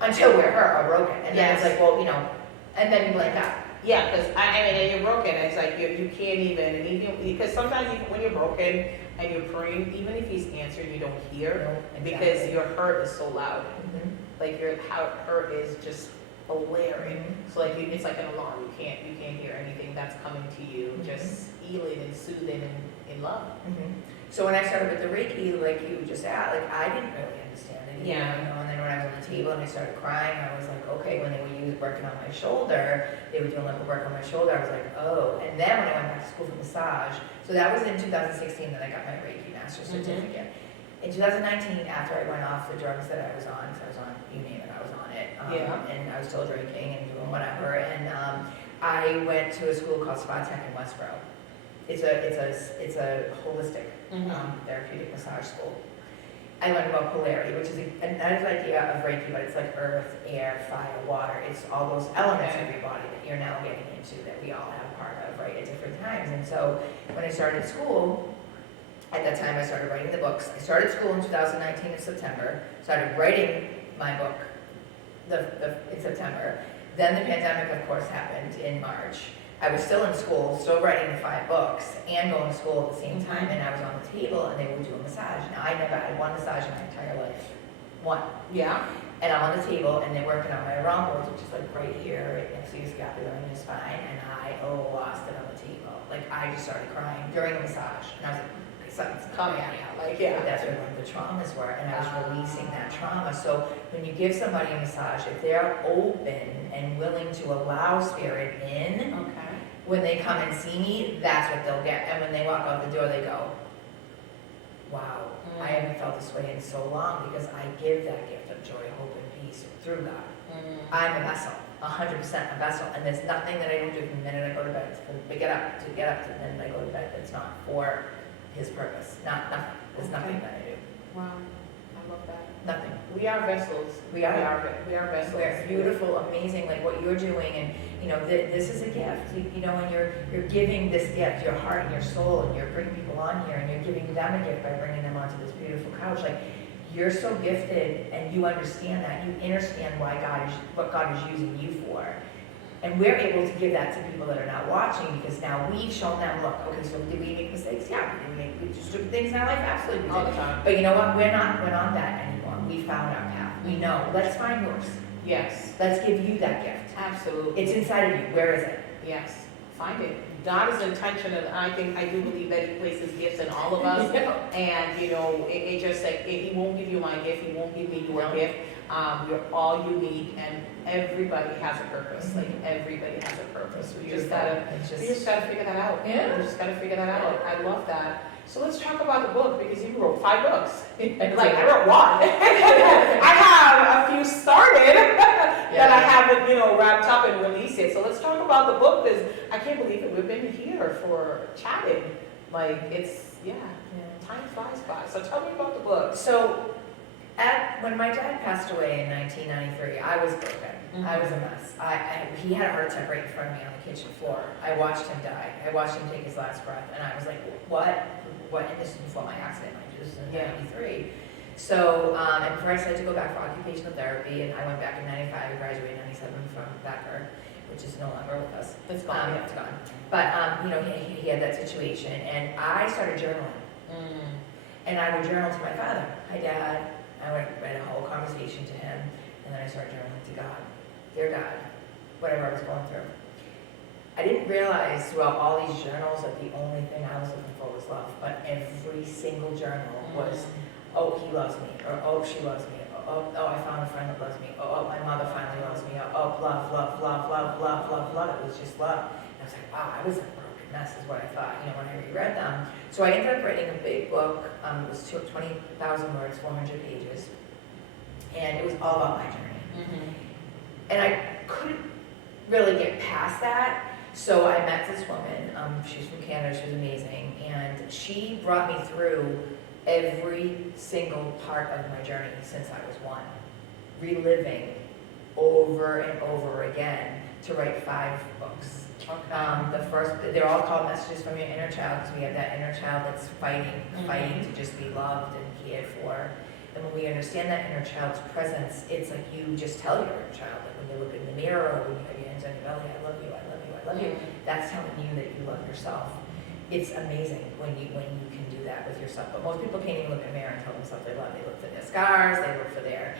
until we're hurt or broken, and then it's like, well, you know, and then you blame God. Yeah, because I mean, and you're broken. It's like you can't even, and even because sometimes even when you're broken and you're praying, even if He's answered, you don't hear because your hurt is so loud. Like your hurt is just blaring. So like it's like an alarm. You can't hear anything that's coming to you. Just healing and soothing and in love. So when I started with the Reiki, like you just asked, like I didn't really understand it. You know, and then when I was on the table and I started crying, I was like, okay, when they were working on my shoulder, they were doing little work on my shoulder, I was like, oh. And then when I went back to school for massage, so that was in 2016 that I got my Reiki Master Certificate. In 2019, after I went off the drugs that I was on, because I was on, you name it, I was on it. And I was still drinking and doing whatever. And I went to a school called Spa Tech in Westboro. It's a holistic therapeutic massage school. I learned about polarity, which is another idea of Reiki, but it's like earth, air, fire, water. It's all those elements of your body that you're now getting into that we all have part of, right, at different times. And so when I started school, at that time I started writing the books. I started school in 2019 in September, started writing my book in September. Then the pandemic, of course, happened in March. I was still in school, still writing the 5 books, and going to school at the same time, and I was on the table, and they would do a massage. Now, I never had one massage in my entire life. One. Yeah. And I'm on the table, and they're working on my rhomboids, which is like right here, right next to your scapula and your spine, and I lost it on the table. Like, I just started crying during a massage, and I was like, something's coming out now. Like, that's where the traumas were, and I was releasing that trauma. So when you give somebody a massage, if they're open and willing to allow spirit in, when they come and see me, that's what they'll get. And when they walk out the door, they go, wow, I haven't felt this way in so long, because I give that gift of joy, hope, and peace through God. I'm a vessel, 100% a vessel, and there's nothing that I don't do from the minute I go to bed to get up to the minute I go to bed that's not for His purpose. Nothing. There's nothing that I do. Wow, I love that. Nothing. We are vessels. We are vessels. We're beautiful, amazing, like what you're doing, and you know, this is a gift. You know, when you're giving this gift, your heart and your soul, and you're bringing people on here, and you're giving them a gift by bringing them onto this beautiful couch. Like, you're so gifted, and you understand that. You understand what God is using you for. And we're able to give that to people that are not watching, because now we've shown them, look, okay, so did we make mistakes? Yeah. We do stupid things in our life? Absolutely. All the time. But you know what? We're not on that anymore. We found our path. We know. Let's find yours. Yes. Let's give you that gift. Absolutely. It's inside of you. Where is it? Yes. Find it. God is intentional, and I do believe that He places gifts in all of us. And you know, it just like He won't give you my gift, He won't give me your gift. You're all unique, and everybody has a purpose. Like, everybody has a purpose. We just gotta figure that out. Yeah. We just gotta figure that out. I love that. So let's talk about the book, because you wrote 5 books. Like, I wrote 1. I have a few started that I haven't, wrapped up and released it. So let's talk about the book, because I can't believe it. We've been here for chatting. Like, it's, time flies by. So tell me about the book. So, when my dad passed away in 1993, I was broken. I was a mess. He had a heart attack right in front of me on the kitchen floor. I watched him die. I watched him take his last breath, and I was like, what? And this was before my accident, this was in 93. So, and before I decided to go back for occupational therapy, and I went back in 95, I graduated in 97 from Becker, which is no longer with us. It's gone. It's gone. But, he had that situation, and I started journaling. And I would journal to my father. Hi, Dad. I would write a whole conversation to him, and then I started journaling to God. Dear God, whatever I was going through. I didn't realize throughout all these journals that the only thing I was looking for was love, but every single journal was, oh, he loves me, or oh, she loves me, oh, I found a friend that loves me, oh, my mother finally loves me, oh, love, love, love, love, love, love, love. It was just love. And I was like, wow, I was a broken mess is what I thought, when I reread them. So I ended up writing a big book. It was 20,000 words, 400 pages, and it was all about my journey. And I couldn't really get past that. So I met this woman, she's from Canada, she was amazing, and she brought me through every single part of my journey since I was 1, reliving over and over again to write 5 books. The first, they're all called Messages from Your Inner Child, because we have that inner child that's fighting to just be loved and cared for. And when we understand that inner child's presence, it's like you just tell your inner child, like when you look in the mirror or when you have your hands on your belly, I love you, I love you, I love you. That's telling you that you love yourself. It's amazing when you can do that with yourself. But most people can't even look in the mirror and tell themselves they love. They look for their scars, they look for their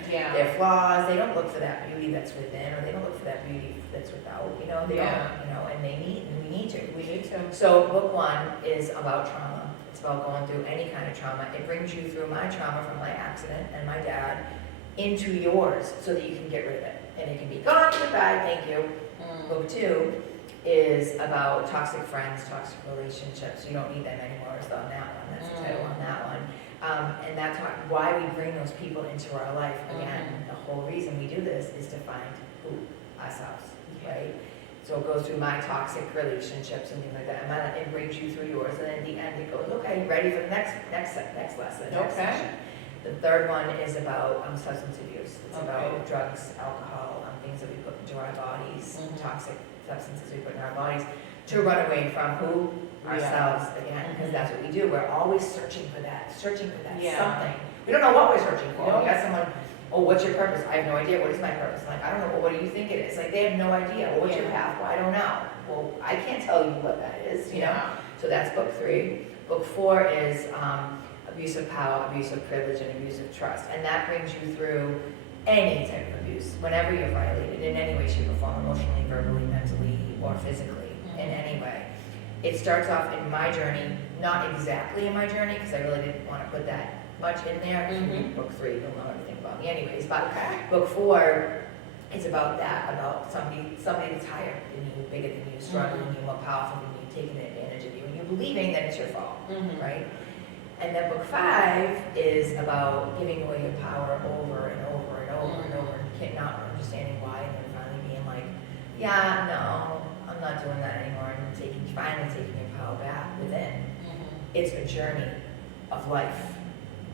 flaws, they don't look for that beauty that's within, or they don't look for that beauty that's without, they don't, and we need to. We need to. So book 1 is about trauma. It's about going through any kind of trauma. It brings you through my trauma from my accident and my dad into yours so that you can get rid of it. And it can be gone, goodbye, thank you. Book 2 is about toxic friends, toxic relationships. You don't need them anymore is on that one. That's the title on that one. And that's why we bring those people into our life. Again, the whole reason we do this is to find ourselves, right? So it goes through my toxic relationships and things like that. And then it brings you through yours. And then at the end it goes, okay, ready for the next lesson, next session. The third one is about substance abuse. It's about drugs, alcohol, things that we put into our bodies, toxic substances we put in our bodies, to run away from who? Ourselves again, because that's what we do. We're always searching for that something. We don't know what we're searching for. We got someone, oh, what's your purpose? I have no idea. What is my purpose? Like, I don't know. Well, what do you think it is? Like, they have no idea. Well, what's your path? Well, I don't know. Well, I can't tell you what that is, know? So that's book 3. Book 4 is abuse of power, abuse of privilege, and abuse of trust. And that brings you through any type of abuse, whenever you're violated in any way, shape, or form, emotionally, verbally, mentally, or physically, in any way. It starts off in my journey, not exactly in my journey, because I really didn't want to put that much in there. If you read book 3, you'll know everything about me anyways. But book 4 is about that, about somebody that's higher than you, bigger than you, stronger than you, more powerful than you, taking advantage of you, and you believing that it's your fault, right? And then book 5 is about giving away your power over and over and over and over, and not understanding why, and then finally being like, yeah, no, I'm not doing that anymore, and finally taking your power back within. It's a journey of life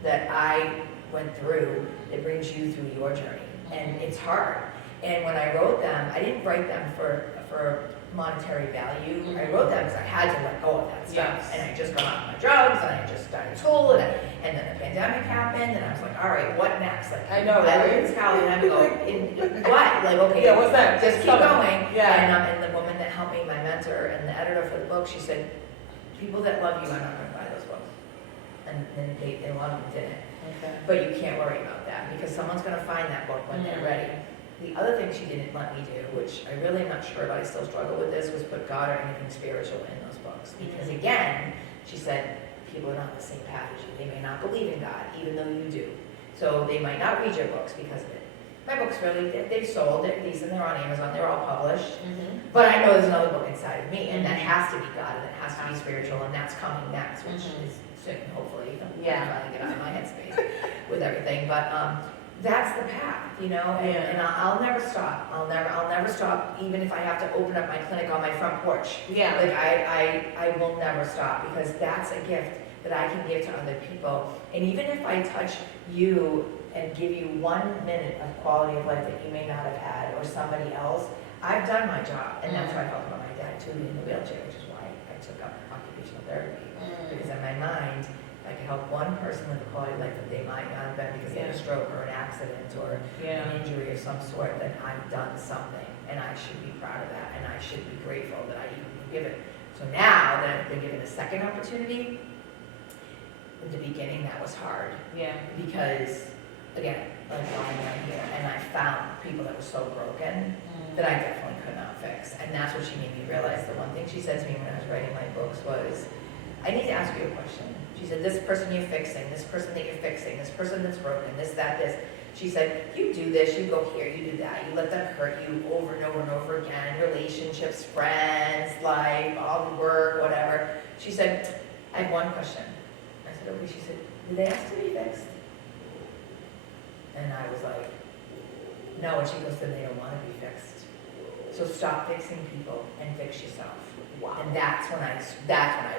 that I went through that brings you through your journey, and it's hard. And when I wrote them, I didn't write them for monetary value. I wrote them because I had to let go of that stuff. And I just got off my drugs, and I just started school, and then the pandemic happened, and I was like, all right, what next? Like, I know, I live in Cali, and I'm going, what? Like, okay, what's that? Just keep going. And the woman that helped me, my mentor and the editor for the book, she said, people that love you are not going to buy those books. And a lot of them didn't. But you can't worry about that, because someone's going to find that book when they're ready. The other thing she didn't let me do, which I really am not sure about, I still struggle with this, was put God or anything spiritual in those books. Because again, she said, people are not on the same path as you. They may not believe in God, even though you do. So they might not read your books because of it. My books really, they've sold, they're decent, they're on Amazon, they're all published. But I know there's another book inside of me, and that has to be God, and it has to be spiritual, and that's coming next, which is soon, hopefully. I'm trying to get out of my headspace with everything. But that's the path, and I'll never stop. I'll never stop, even if I have to open up my clinic on my front porch. Like I will never stop, because that's a gift that I can give to other people. And even if I touch you and give you 1 minute of quality of life that you may not have had, or somebody else, I've done my job. And that's how I felt about my dad too, being in the wheelchair, which is why I took up occupational therapy. Because in my mind, I can help one person with a quality of life that they might not have been because they had a stroke or an accident or an injury of some sort, then I've done something, and I should be proud of that, and I should be grateful that I even give it. So now that I've been given a second opportunity, in the beginning that was hard. Because again, like lying right here, and I found people that were so broken that I definitely could not fix. And that's what she made me realize. The one thing she said to me when I was writing my books was, I need to ask you a question. She said, this person you're fixing, this person that you're fixing, this person that's broken, this, that, this. She said, you do this, you go here, you do that, you let them hurt you over and over and over again, relationships, friends, life, all the work, whatever. She said, I have one question. I said, okay. She said, did they ask to be fixed? And I was like, no. And she goes, then they don't want to be fixed. So stop fixing people and fix yourself. Wow. And that's when I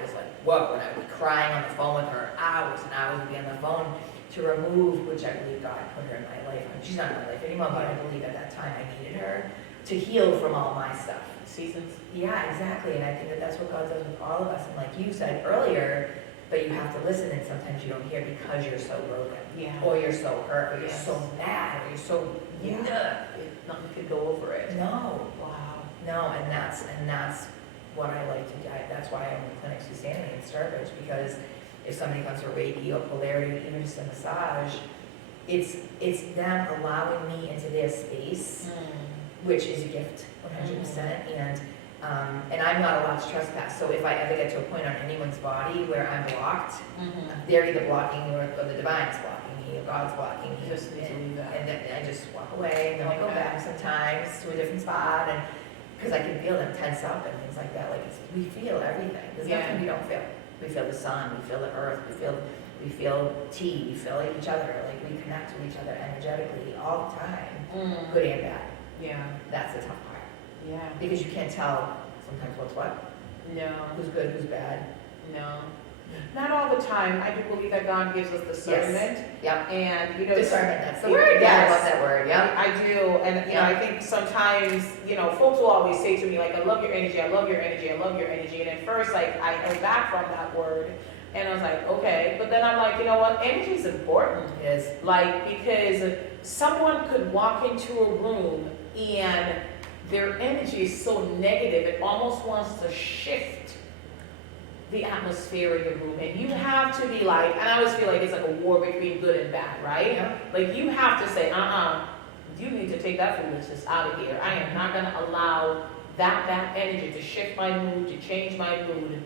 was like, whoa, when I would be crying on the phone with her, hours and hours would be on the phone to remove, which I believe God put her in my life. I mean, she's not in my life anymore, but I believe at that time I needed her to heal from all my stuff. Seasons. Yeah, exactly. And I think that that's what God does with all of us. And like you said earlier, but you have to listen, and sometimes you don't hear because you're so broken. Yeah. Or you're so hurt, or you're so mad, or you're so, Nothing could go over it. No. Wow. No, and that's what I like to do. That's why I own the clinic Susanity in Sturbridge, because if somebody comes for Reiki or polarity, even just a massage, it's them allowing me into their space, which is a gift, 100%. And I'm not allowed to trespass. So if I ever get to a point on anyone's body where I'm blocked, they're either blocking me or the divine's blocking me or God's blocking me. Just need to leave that. And then I just walk away, and then I go back sometimes to a different spot, and because I can feel them tense up and things like that. Like we feel everything. There's nothing we don't feel. We feel the sun, we feel the earth, we feel tea, we feel each other. Like we connect to each other energetically all the time, good and bad. Yeah. That's the tough part. Yeah. Because you can't tell sometimes what's what, No. who's good, who's bad. No. Not all the time. I do believe that God gives us discernment. Yep. And, Discernment, that's the word. Yeah, I love that word, yep. I do. And, I think sometimes, folks will always say to me, like, I love your energy, I love your energy, I love your energy. And at first, like, I held back from that word. And I was like, okay. But then I'm like, you know what? Energy is important. It is. Like, because someone could walk into a room and their energy is so negative, it almost wants to shift the atmosphere in the room. And you have to be like, and I always feel like it's like a war between good and bad, right? Yeah. Like you have to say, you need to take that foolishness out of here. I am not going to allow that bad energy to shift my mood, to change my mood.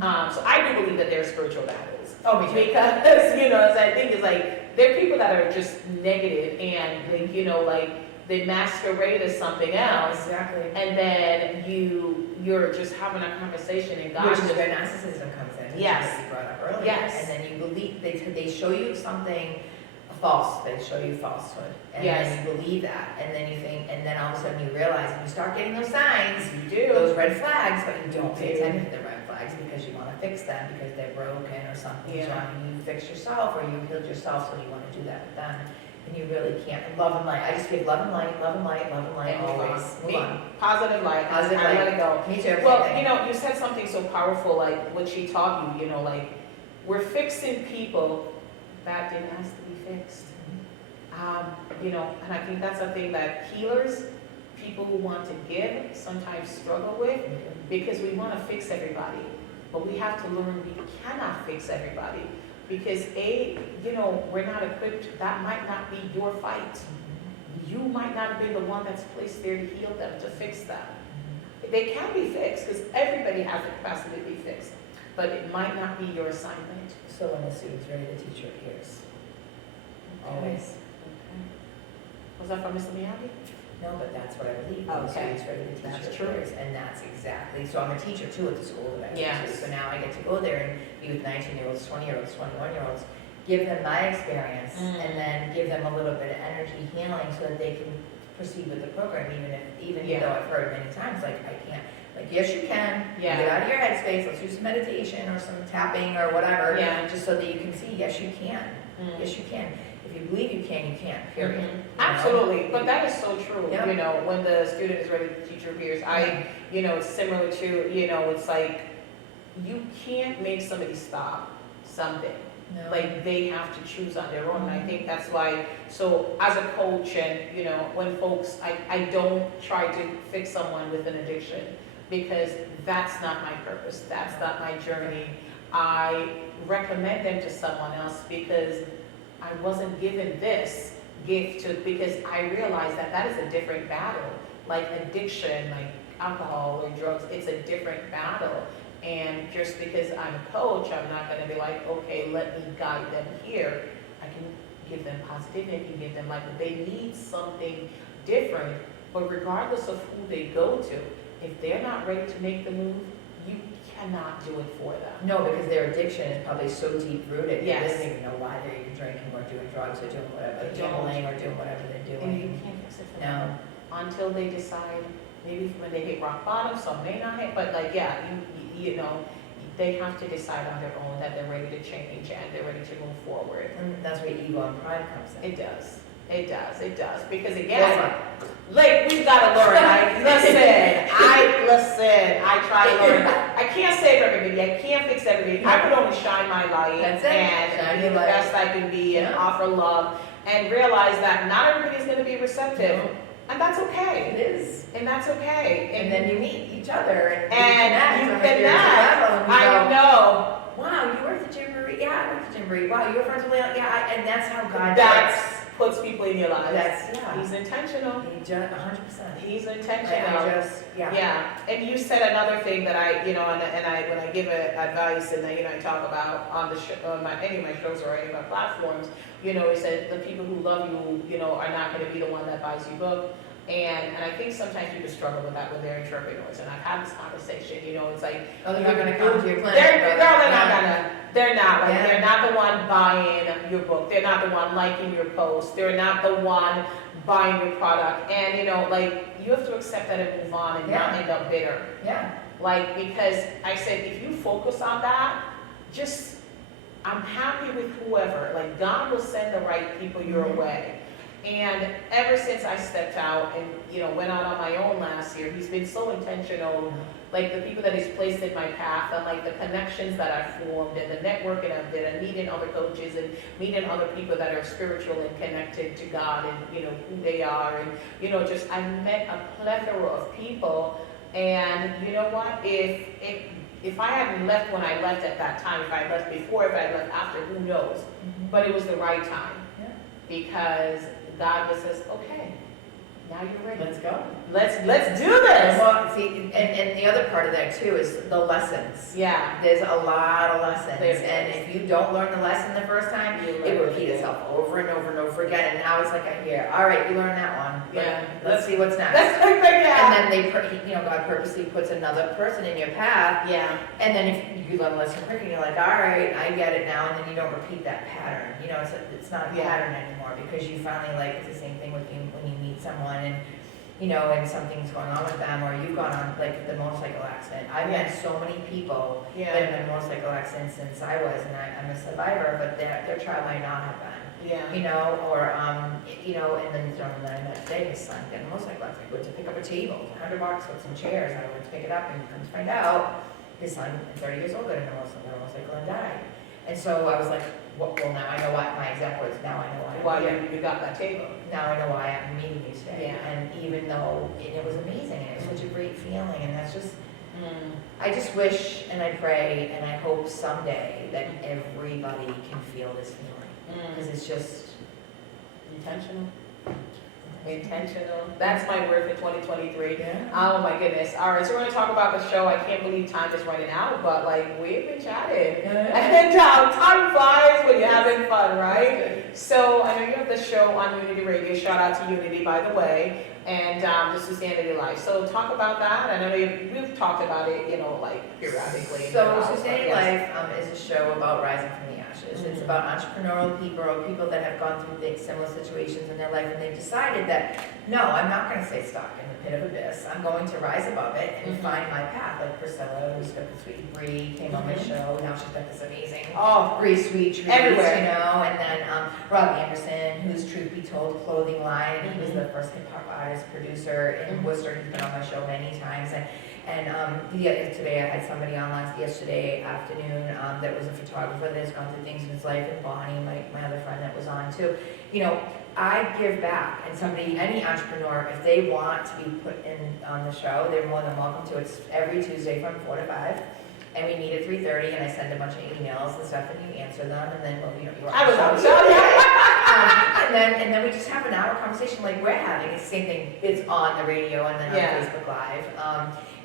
So I do believe that there are spiritual battles. Oh, me too. Because, as I think it's like, there are people that are just negative and like, they masquerade as something else. Exactly. And then you're just having a conversation and God Which is just, where narcissism comes in. Yes. Which you brought up earlier. Yes. And then you believe, they show you something false, they show you falsehood. And Yes. then you believe that. And then you think, and then all of a sudden you realize, and you start getting those signs, you do. those red flags, but you don't pay You do. attention to the red flags because you want to fix them because they're broken or something's Yeah. wrong. And you fix yourself or you healed yourself, so you want to do that with them. And you really can't. And love and light. I just give love and light, love and light, love and light, And move always. on. Move on. Positive light. Positive I light. let it go. Me too. Well, same thing. you said something so powerful, like what she taught you, like we're fixing people that didn't ask to be fixed. And I think that's a thing that healers, people who want to give, sometimes struggle with because we want to fix everybody. But we have to learn we cannot fix everybody because we're not equipped. That might not be your fight. You might not have been the one that's placed there to heal them, to fix them. They can be fixed because everybody has the capacity to be fixed, but it might not be your assignment. So when the student's ready, the teacher appears. Always. Okay. Was that from Mr. Miyagi? No, but that's what I believe. When the Okay. student's ready, the teacher That's true. appears. And that's exactly, so I'm a teacher too at the school that I go to. Yes. So now I get to go there and be with 19-year-olds, 20-year-olds, 21-year-olds, give them my experience, and then give them a little bit of energy healing so that they can proceed with the program, even though I've heard many times, like, I can't. Like, yes, you can. Yeah. Get out of your headspace. Let's do some meditation or some tapping or whatever. Yeah. Just so that you can see, yes, you can. Yes, you can. If you believe you can, you can, period. You know? Absolutely, but that is so true. Yeah. When the student is ready, the teacher appears. It's similar to, it's like you can't make somebody stop something. No. Like they have to choose on their own. And I think that's why, so as a coach and, when folks, I don't try to fix someone with an addiction because that's not my purpose. That's not my journey. I recommend them to someone else because I wasn't given this gift to, because I realized that that is a different battle. Like addiction, like alcohol or drugs, it's a different battle. And just because I'm a coach, I'm not going to be like, okay, let me guide them here. I can give them positivity, I can give them life, but they need something different. But regardless of who they go to, if they're not ready to make the move, you cannot do it for them. No, because their addiction is probably so deep rooted, Yes. they don't even know why they're even drinking or doing drugs or doing whatever, They don't. gambling or doing whatever they're And you doing. can't fix it for No. them until they decide, maybe when they hit rock bottom, some may not hit, but like, yeah, you know, they have to decide on their own that they're ready to change and they're ready to move forward. And that's where ego and pride comes in. It does. It does. It does. Because Yes, again, ma'am. like we've got to learn. I try to learn. I can't save everybody. I can't fix everybody. I could only shine my light That's it. and Shine be your the light. best I can be and Yeah. offer love and realize that not everybody's going to be receptive. No. And that's It okay. is. And that's okay. And then you meet each other and And you on a spiritual connect. level, and you I go, know. wow, you work at Jamboree? Yeah, I work at Jamboree. Wow, you're friends with Leon? Yeah, and that's how God That works. puts people in your lives. That's, yeah. He's intentional. He just, 100%. He's Like, intentional. I just, yeah. Yeah, and you said another thing that I, you know, and I, when I give advice and you know, I talk about on the show, on any of my shows or any of my platforms, you know, he said the people who love you, you know, are not going to be the one that buys you book. And I think sometimes people struggle with that when they're entrepreneurs. And I've had this conversation, you know, it's like, Oh, they're not gonna come to your clinic. they're but- not gonna, they're not, like, Yeah. they're not the one buying your book. They're not the one liking your post. They're not the one buying your product. And, you know, like, you have to accept that and move on and not Yeah. end up bitter. Yeah. Like, because I said, if you focus on that, just, I'm happy with whoever. Like, God will send the right people your Mhm. way. And ever since I stepped out and, you know, went out on my own last year, he's been so intentional. Like, the people that he's placed in my path and, like, the connections that I've formed and the networking I've did and meeting other coaches and meeting other people that are spiritual and connected to God and, you know, who they are. And, you know, just, I met a plethora of people. And you know what? If I hadn't left when I left at that time, if I had left before, if I had left after, who knows? But it was the right time. Yeah. Because God just says, okay, now you're ready. Let's go. Let's do this. Well, see, and the other part of that too is the lessons. Yeah. There's a lot of lessons, There is. and if you don't learn the lesson the first time, it repeats itself over and over and over again. And now it's like I hear, all right, you learned that one. Yeah. Let's see what's next. That's like, yeah. And then God purposely puts another person in your path. Yeah. And then if you learn a lesson quick and you're like, all right, I get it now, and then you don't repeat that pattern. You know, it's not a Yeah. pattern anymore because you finally, like, it's the same thing with you when you meet someone and, you know, and something's going on with them, or you've gone on, like, the motorcycle accident. I've met so many people that Yeah. have been motorcycle accidents since I was, and I'm a survivor, but their child might not have been. Yeah. You know, or, you know, and then the gentleman that I met today, his son got a motorcycle accident. Went to pick up a table, $100 with some chairs. I went to pick it up and come to find out, his son, 30 years old, got in a motorcycle and died. And so I was like, well, now I know why, my exact words, now I know why. Why you got that table. Now I know why I'm meeting you today. Yeah. And even though it was amazing, and it was such a great feeling, and that's just, Mm. I just wish and I pray and I hope someday that everybody can feel this feeling. Because it's just Intentional. Intentional. That's my word for 2023. Yeah. Oh my goodness. All right, so we're going to talk about the show. I can't believe time is running out, but like we've been chatting. And time flies when you're having fun, right? So I know you have the show on Unity Radio. Shout out to Unity, by the way, and the Susanity Life. So talk about that. And I know we've talked about it, you know, like periodically. So But Susanity yes. Life is a show about rising from the ashes. It's about entrepreneurial people or people that have gone through similar situations in their life, and they've decided that, no, I'm not going to stay stuck in the pit of abyss. I'm going to rise above it and find my path. Like Priscilla, who's got the sweet Bree, came on my show. Now she's got this amazing Oh, Bree Sweet Trees, Everywhere. you know. And then Rob Anderson, who's Truth Be Told clothing line. He was the first hip hop artist, producer in Worcester. He's been on my show many times. And today I had somebody on yesterday afternoon that was a photographer that's gone through things in his life, and Bonnie, my other friend that was on too. You know, I give back, and any entrepreneur, if they want to be put in on the show, they're more than welcome to. It's every Tuesday from 4 to 5. And we meet at 3:30, and I send a bunch of emails and stuff, and you answer them, and then, well, you know, you're on I the was show. on the show, yeah. we just have an hour conversation like we're having. It's the same thing. It's on the radio and then on Facebook Live.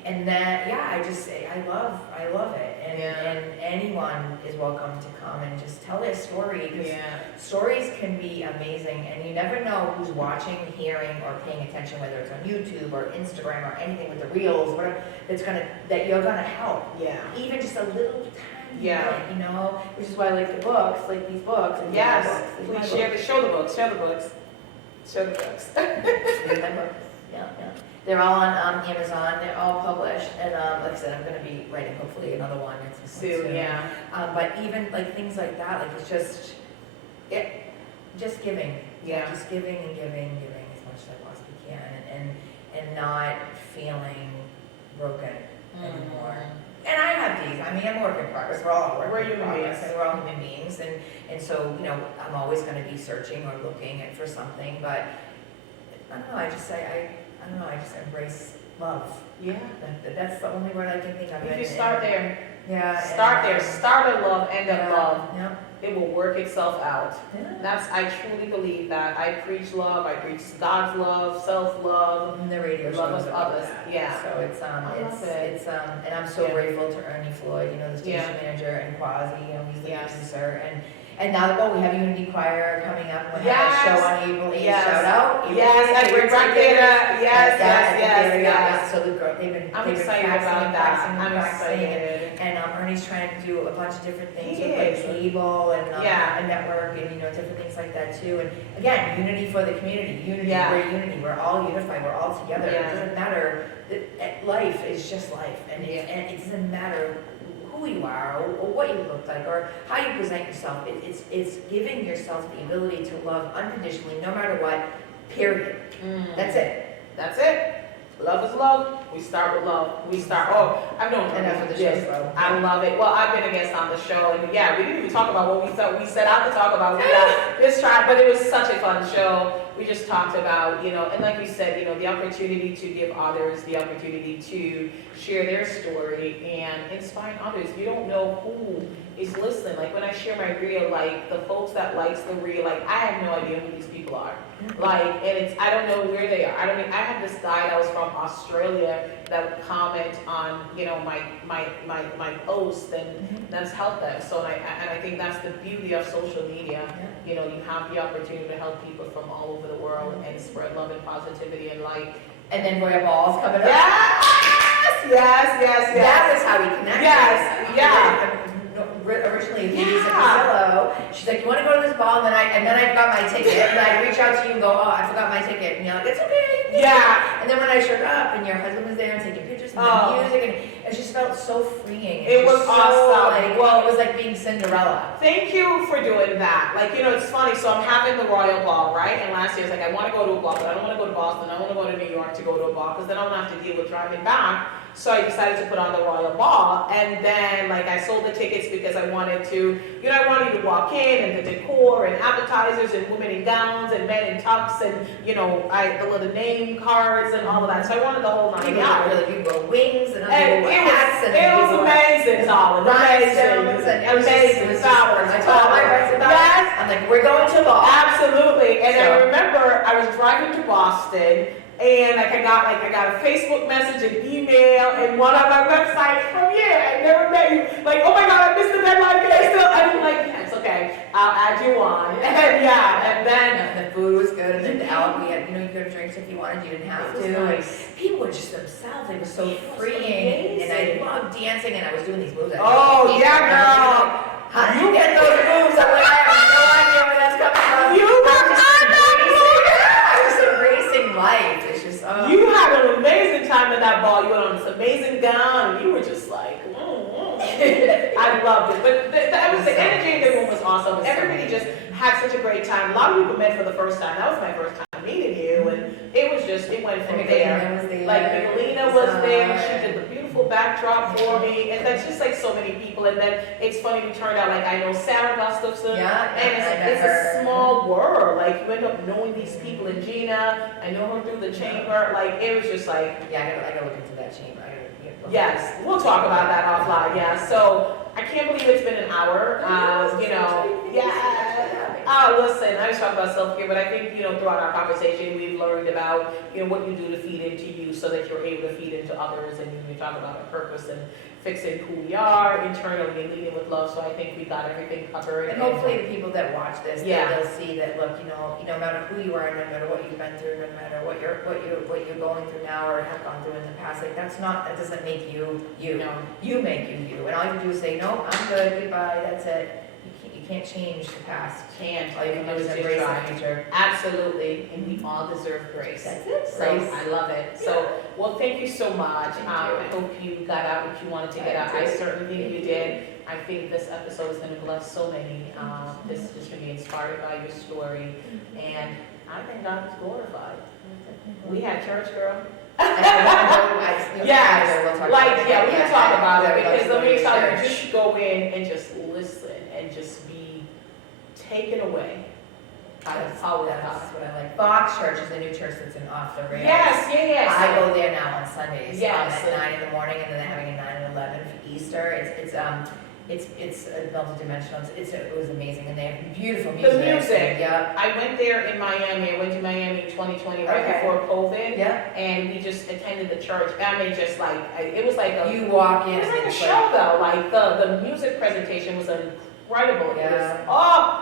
And then, I love it. And anyone is welcome to come and just tell their story. Because stories can be amazing, and you never know who's watching, hearing, or paying attention, whether it's on YouTube or Instagram or anything with the reels, whatever, that you're gonna help. Yeah. Even just a little tiny bit, you know, which is why I like the books, like these books. And Please show the books. Show the books. Here's my books. Yeah. They're all on Amazon. They're all published, and like I said, I'm going to be writing hopefully another one soon. Yeah. But even like things like that, like it's just giving. Yeah. Just giving and giving as much as I possibly can, and not feeling broken anymore. And I have these. I mean, I'm a work in progress. We're all a work in progress, and we're all human beings, and so you know, I'm always going to be searching or looking for something, but I don't know. I just embrace love. Yeah. That's the only word I can think of. If you start there. Yeah. Start there. Start at love, end at love. Yeah. It will work itself out. Yeah. I truly believe that. I preach love. I preach God's love, self-love. And the radio love shows of others. Yeah. So it's and I'm so grateful to Ernie Floyd, you know, the station manager, and Quasi, you know, he's the producer, and now that we have Unity Choir coming up, we have a show on April 8th. Shout out. We're right there. Yes. So the girl, I'm excited about that. I'm excited. And Ernie's trying to do a bunch of different things with like cable and a network and, you know, different things like that too. And again, unity for the community. We're unity. We're all unified. We're all together. It doesn't matter. Life is just life, and it doesn't matter who you are or what you look like or how you present yourself. It's giving yourself the ability to love unconditionally, no matter what. Period. That's it. Love is love. We start with love. I've known enough for the show. I love it. Well, I've been a guest on the show, and we didn't even talk about what we set out to talk about. But it was such a fun show. We just talked about, you know, and like you said, you know, the opportunity to give others the opportunity to share their story and inspire others. You don't know who is listening. Like when I share my reel, like the folks that likes the reel, like I have no idea who these people are. Like, and I don't know where they are. I have this guy that was from Australia that would comment on, you know, my post, and that's helped them. So I think that's the beauty of social media. You know, you have the opportunity to help people from all over the world and spread love and positivity and light. And then Royal Ball's coming up. Yes. That was how we connected. Yes. Originally, Phoebe's at Castillo. She's like, "You want to go to this ball?" And then I got my ticket, and I reach out to you and go, "Oh, I forgot my ticket," and you're like, "It's okay." Yeah. And then when I showed up, and your husband was there and taking pictures and the music, and it just felt so freeing. It was awesome. It was like being Cinderella. Thank you for doing that. Like, you know, it's funny. So I'm having the Royal Ball, right? And last year I was like, I want to go to a ball, but I don't want to go to Boston. I want to go to New York to go to a ball because then I don't have to deal with driving back. So I decided to put on the Royal Ball, and then like I sold the tickets because I wanted to, you know, I wanted you to walk in and the decor and appetizers and women in gowns and men in tux and, you know, the little name cards and all of that. So I wanted the whole 9 yards. You go wings and it was amazing, Solid. Amazing. I told my friends about it. I'm like, we're going to a ball. Absolutely. And I remember I was driving to Boston. And like I got a Facebook message, an email, and one on my website from you. I never met you. Like, oh my God, I missed the deadline. I'm like, yeah, it's okay. I'll add you on. And then the food was good, and then the alcohol, we had, you know, you could have drinks if you wanted, you didn't have to. Nice. People were just themselves. It was so freeing, and I loved dancing, and I was doing these moves. Oh yeah, girl. How did you get those moves? I'm like, I have no idea where that's coming from. You were embracing life. You had an amazing time at that ball. You went on this amazing gown, and you were just like, I loved it. But that was the energy in the room was awesome. Everybody just had such a great time. A lot of people met for the first time. That was my first time meeting you, and it went from there. Like Miguelina was there. She did the beautiful backdrop for me, and that's just like so many people. And then it's funny, we turned out like I know Sarah Gustafson, and it's a small world. Like you end up knowing these people. And Gina, I know her through the chamber. Like it was just like I gotta look into that chamber. Yes, we'll talk about that offline. Yeah, so I can't believe it's been an hour. You know, yeah. Listen, I was talking about self-care, but I think, throughout our conversation, we've learned about, what you do to feed into you so that you're able to feed into others. And we talk about our purpose and fixing who we are internally and leading with love. So I think we got everything covered. And hopefully the people that watch this, Yeah. they'll see that, look, no matter who you are, no matter what you've been through, no matter what you're going through now or have gone through in the past, like that doesn't make you you. No. You make you. And all you have to do is say, no, I'm good, goodbye, that's it. You can't change the past. All you can do is embrace the future. Absolutely, and we all deserve grace. That's it. So I love it. So, well, thank you so much. I hope you got out what you wanted to get out. I certainly think you did. I think this episode is going to bless so many. This is going to be inspired by your story, and I think God is glorified. We had church, girl. Yes, we can talk about it because let me tell you, just go in and just listen and just be taken away by the power of God. That's what I like. Fox Church is a new church that's in off the rails. Yes. I go there now on Sundays. Yes. At 9 in the morning, and then they're having a 9 and 11 for Easter. It's multi-dimensional. It was amazing, and they have beautiful music. The music. Yeah. I went there in Miami. I went to Miami in 2020 right before COVID. Yeah. And we just attended the church. I mean, just like it was like You walk in. It was like a show though. Like the music presentation was incredible. Yeah. It was,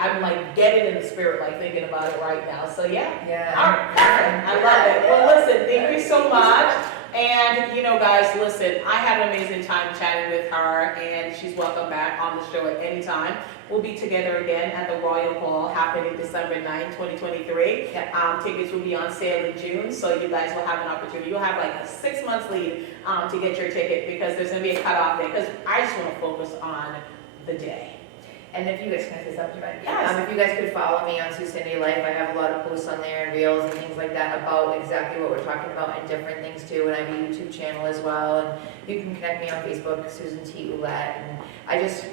I'm like getting in the spirit, like thinking about it right now. So yeah. All right. I love it. Well, listen, thank you so much. And, guys, listen, I had an amazing time chatting with her, and she's welcome back on the show at any time. We'll be together again at the Royal Hall happening December 9, 2023. Tickets will be on sale in June, so you guys will have an opportunity. You'll have like a 6 months lead to get your ticket because there's going to be a cutoff day because I just want to focus on the day. And if you guys can I say something, Yes. if you guys could follow me on Susanity Life, I have a lot of posts on there and reels and things like that about exactly what we're talking about and different things too. And I have a YouTube channel as well, and you can connect me on Facebook, Susan Ouelette, and I just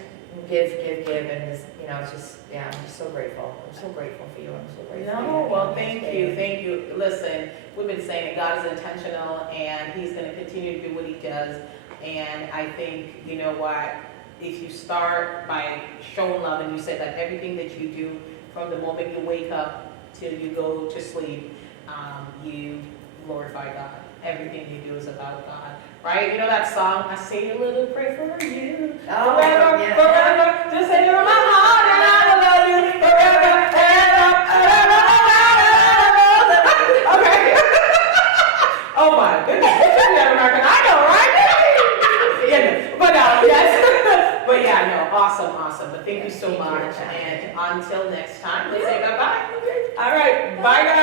give, and it's, it's just, I'm just so grateful. I'm so grateful for you. I'm so grateful. No, well, thank you. Listen, we've been saying that God is intentional, and He's going to continue to do what He does. And I think, you know what? If you start by showing love and you say that everything that you do from the moment you wake up till you go to sleep, you glorify God. Everything you do is about God, right? You know that song, I say a little prayer for you, forever, just say you're my heart and I will love you forever, okay. Oh my goodness, you should be an American Idol, right? But awesome. But thank you so much. And until next time, let's say bye-bye. All right, bye guys.